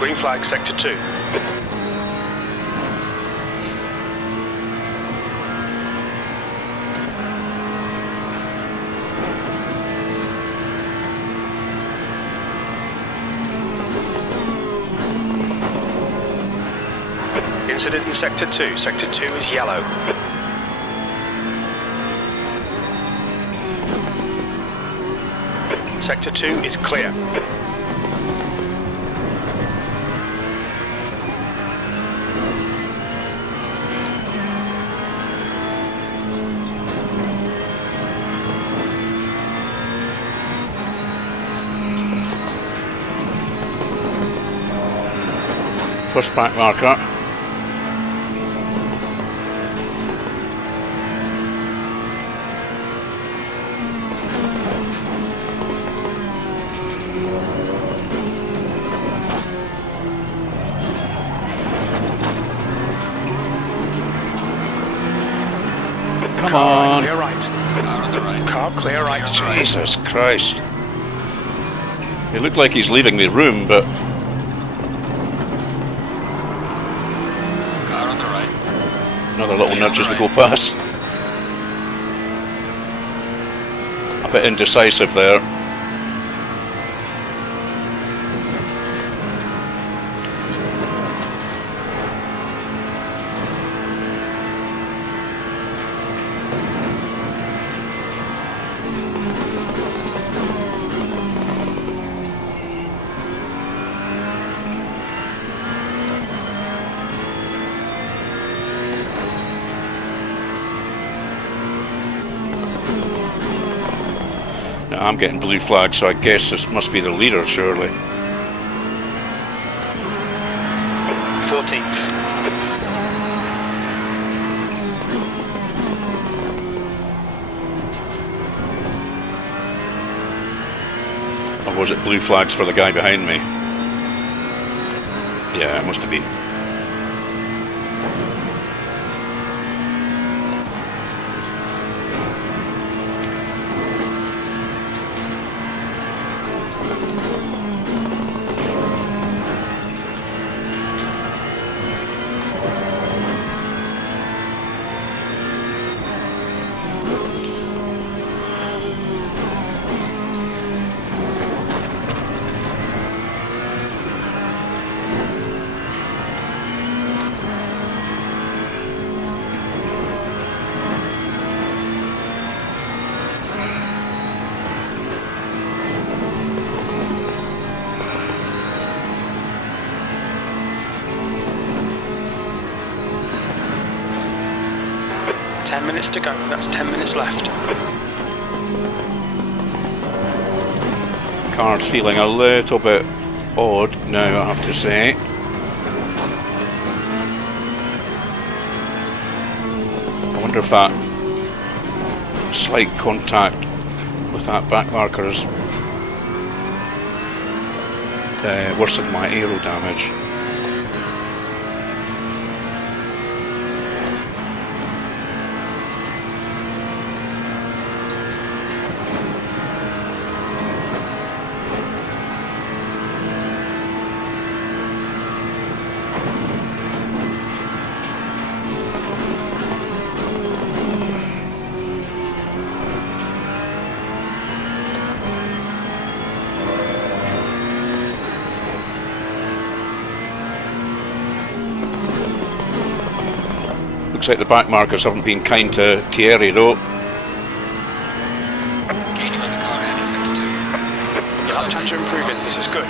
Green flag sector 2. Incident in sector 2. Sector 2 is yellow. Sector 2 is clear. First back marker. Come on. Clear right. Car on the right. Car clear right. Jesus Christ. He looked like he's leaving the room, but Car on the right. another little nudge as we go past. A bit indecisive there. I'm getting blue flag, so I guess this must be the leader, surely. 14th. Or was it blue flags for the guy behind me? Yeah, it must have been. 10 minutes to go. That's 10 minutes left. Car's feeling a little bit odd now, I have to say. I wonder if that slight contact with that back marker has worsened my aero damage. Looks like the back markers haven't been kind to Thierry though. Gaining on the car ahead in sector 2. Your lap times are improving. This is good.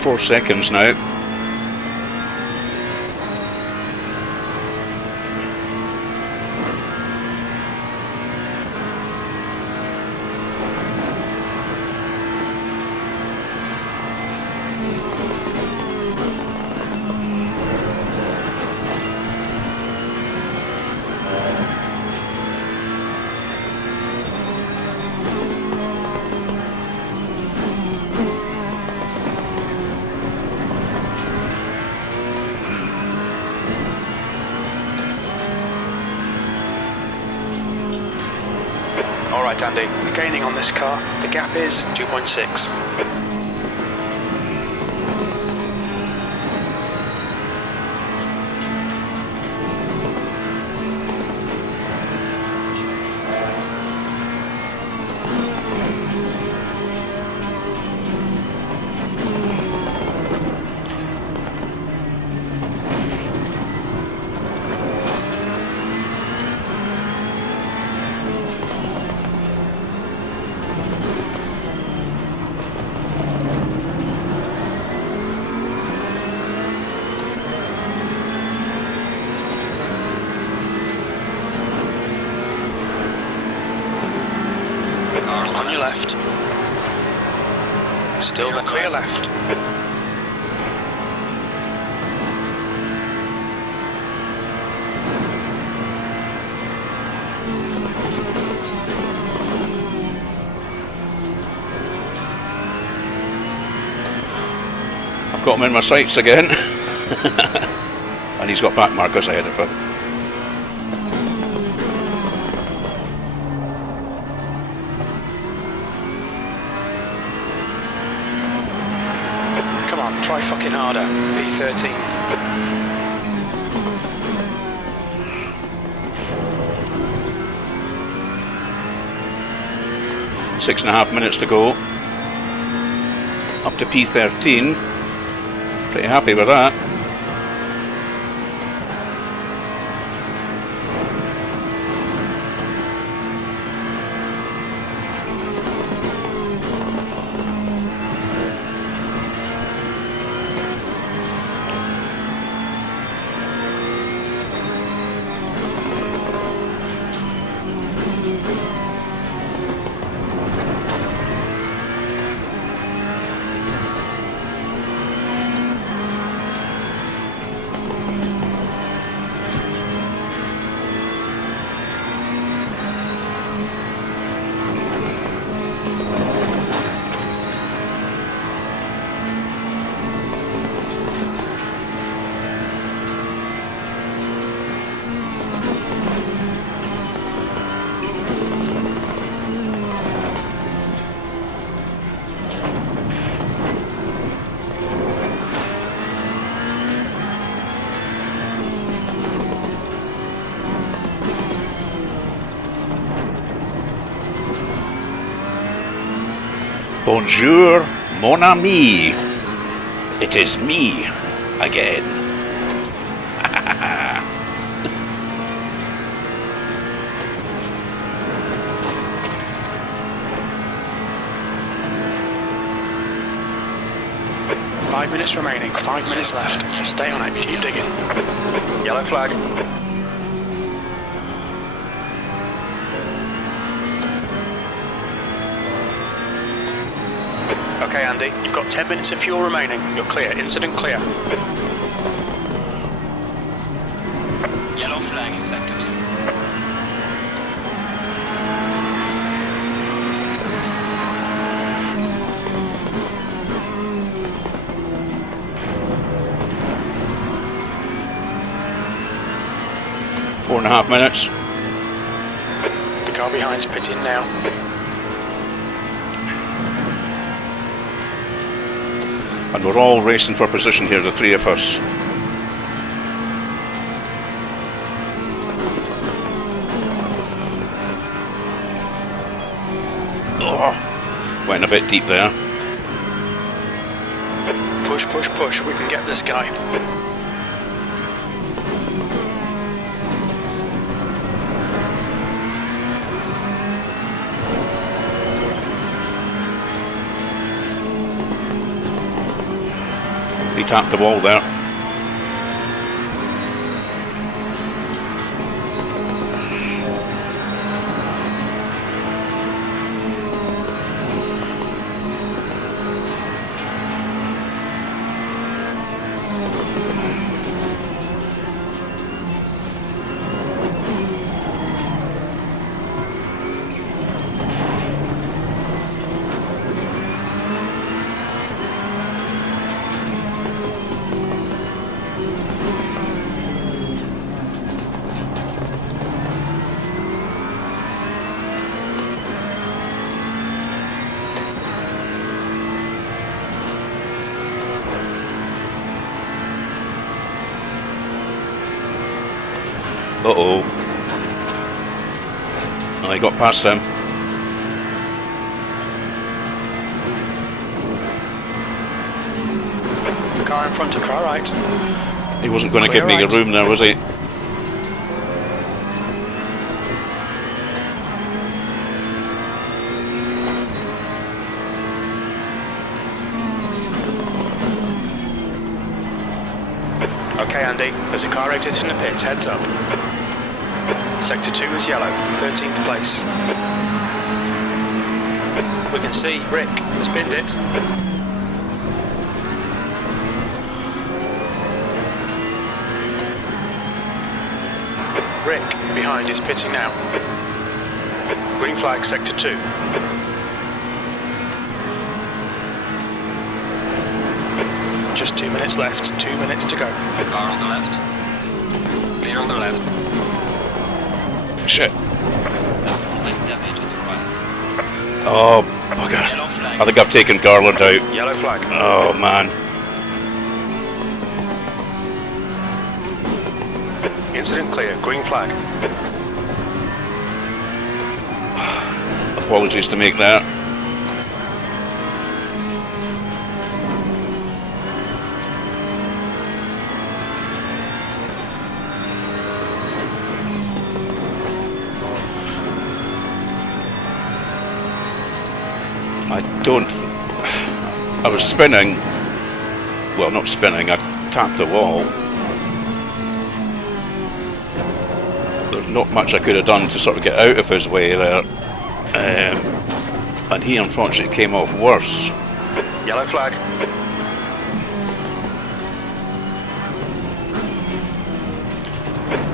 – 4 seconds now. Alright Andy, we're gaining on this car. The gap is 2.6. On your left. Still the clear left. I've got him in my sights again. And he's got back markers ahead of him. Try fucking harder. B13. Six and a half minutes to go. Up to P13. Pretty happy with that. Bonjour, mon ami. It is me again. 5 minutes remaining, 5 minutes left. Stay on it, keep digging. Yellow flag. Okay, Andy, you've got 10 minutes of fuel remaining. You're clear, incident clear. Yellow flag in sector 2. Four and a half minutes. The car behind's pitting now. And we're all racing for position here, the three of us. Oh, went a bit deep there. Push, push, push. We can get this guy. He tapped the wall there. Uh-oh. I got past him. The car in front of car right. He wasn't going to Clear give me a right. room there, was he? Okay, Andy, there's a car exiting the pits, heads up. Sector 2 is yellow, 13th place. We can see Rick has binned it. Rick, behind, is pitting now. Green flag, sector 2. Just 2 minutes left, 2 minutes to go. Car on the left. Clear on the left. Shit. That's all like damage on the right. Oh, bugger. Yellow flag. I think I've taken Garland out. Yellow flag. Oh, man. Incident clear, green flag. Apologies to make that. I was spinning. Well, not spinning, I tapped the wall. There's not much I could have done to sort of get out of his way there. And he unfortunately came off worse. Yellow flag.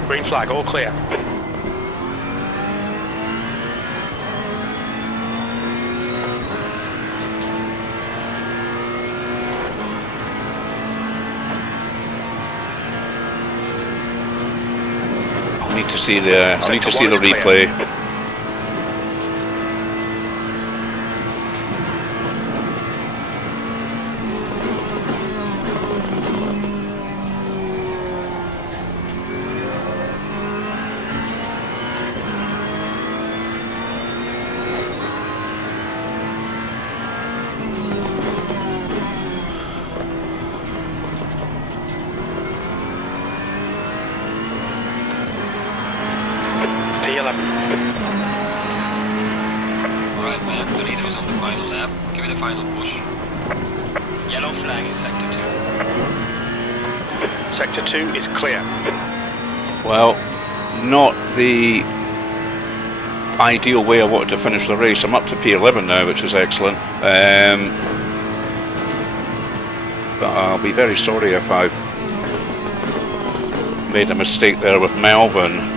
Green flag, all clear. I need to see the replay. Alright man, the leader is on the final lap. Give it a final push. Yellow flag in sector 2. Sector 2 is clear. Well, not the ideal way I wanted to finish the race. I'm up to P11 now, which is excellent. But I'll be very sorry if I've made a mistake there with Melvin.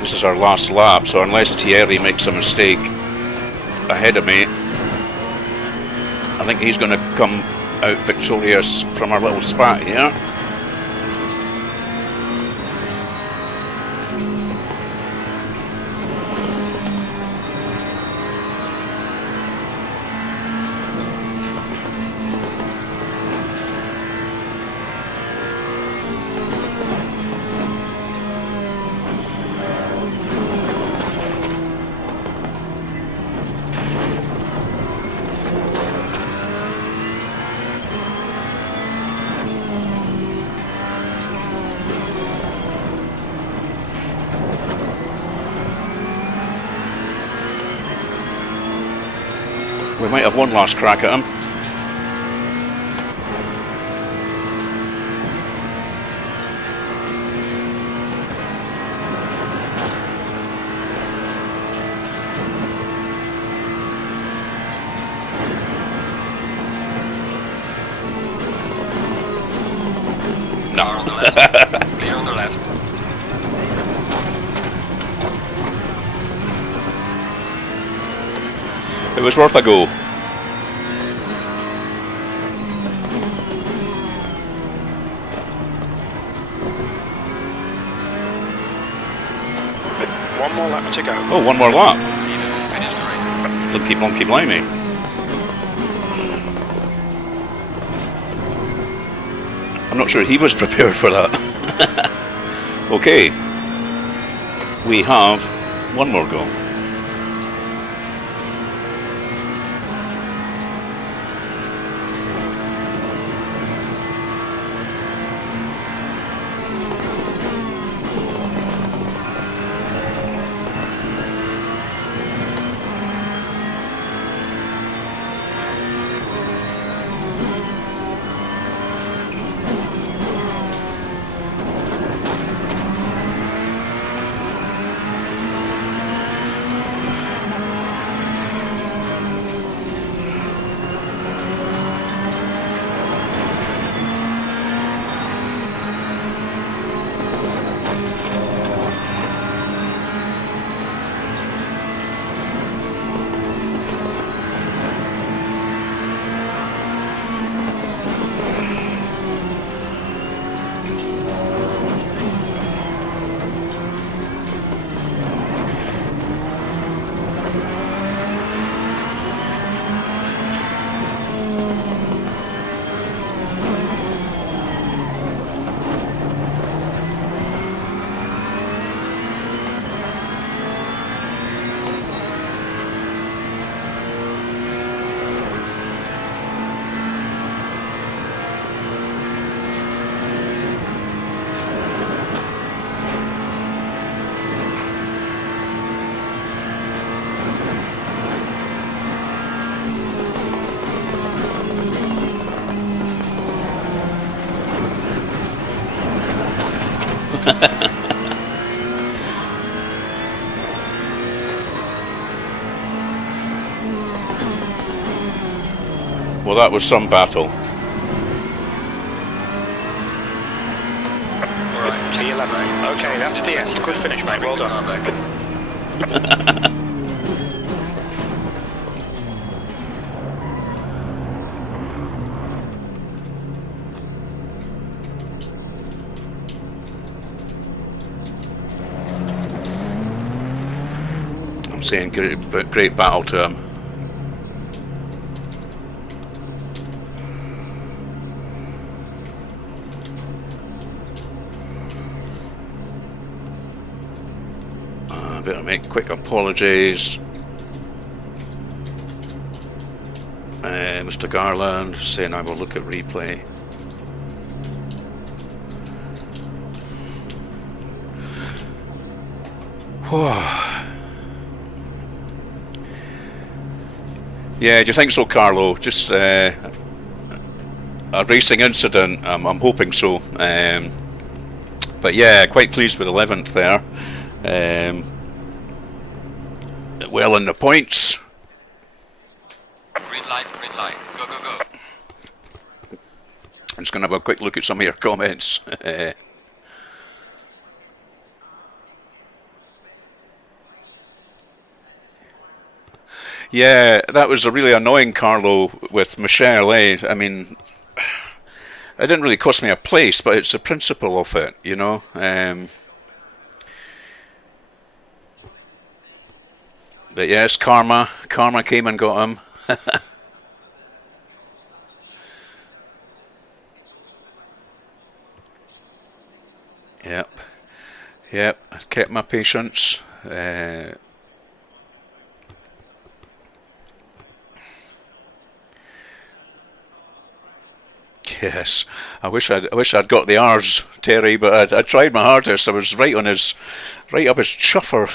This is our last lap, so unless Thierry makes a mistake ahead of me, I think he's going to come out victorious from our little spat here. We might have one last crack at him. Car on the left. Clear on the left. It was worth a go. One more lap to go. Oh, one more lap. Leader has finished the race. Blinky blonky blimey. I'm not sure he was prepared for that. Okay. We have one more go. Well, that was some battle. Alright, check the flag. Okay, that's the end. Good finish, mate. Well Bring the done. car back. I'm saying great battle to him. Better make quick apologies. Mr. Garland saying I will look at replay. Yeah, do you think so, Carlo? Just a racing incident. I'm hoping so. But yeah, quite pleased with 11th there. Well in the points. Green light, go, go, go. I'm just going to have a quick look at some of your comments. Yeah, that was a really annoying, Carlo, with Michelle, eh? I mean, it didn't really cost me a place, but it's the principle of it, you know? But yes, Karma came and got him. Yep, I kept my patience. Yes, I wish I'd got the R's, Terry, but I tried my hardest. I was right up his chuffer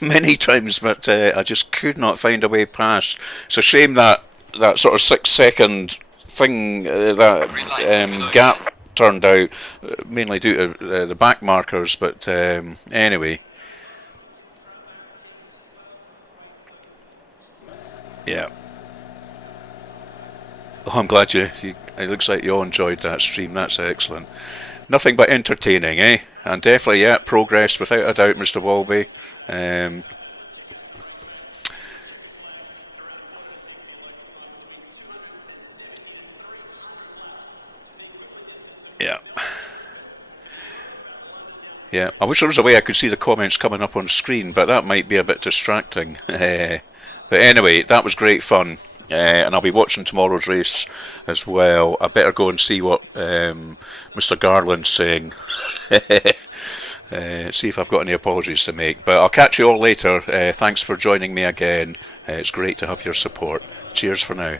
many times, but I just could not find a way past. It's a shame that sort of 6-second thing, that gap turned out, mainly due to the back markers. But anyway, yeah. Oh, I'm glad you. It looks like you all enjoyed that stream. That's excellent. Nothing but entertaining, eh? And definitely, yeah, progress without a doubt, Mr. Walby. Yeah. Yeah, I wish there was a way I could see the comments coming up on screen, but that might be a bit distracting. But anyway, that was great fun. And I'll be watching tomorrow's race as well. I better go and see what Mr. Garland's saying. See if I've got any apologies to make. But I'll catch you all later. Thanks for joining me again. It's great to have your support. Cheers for now.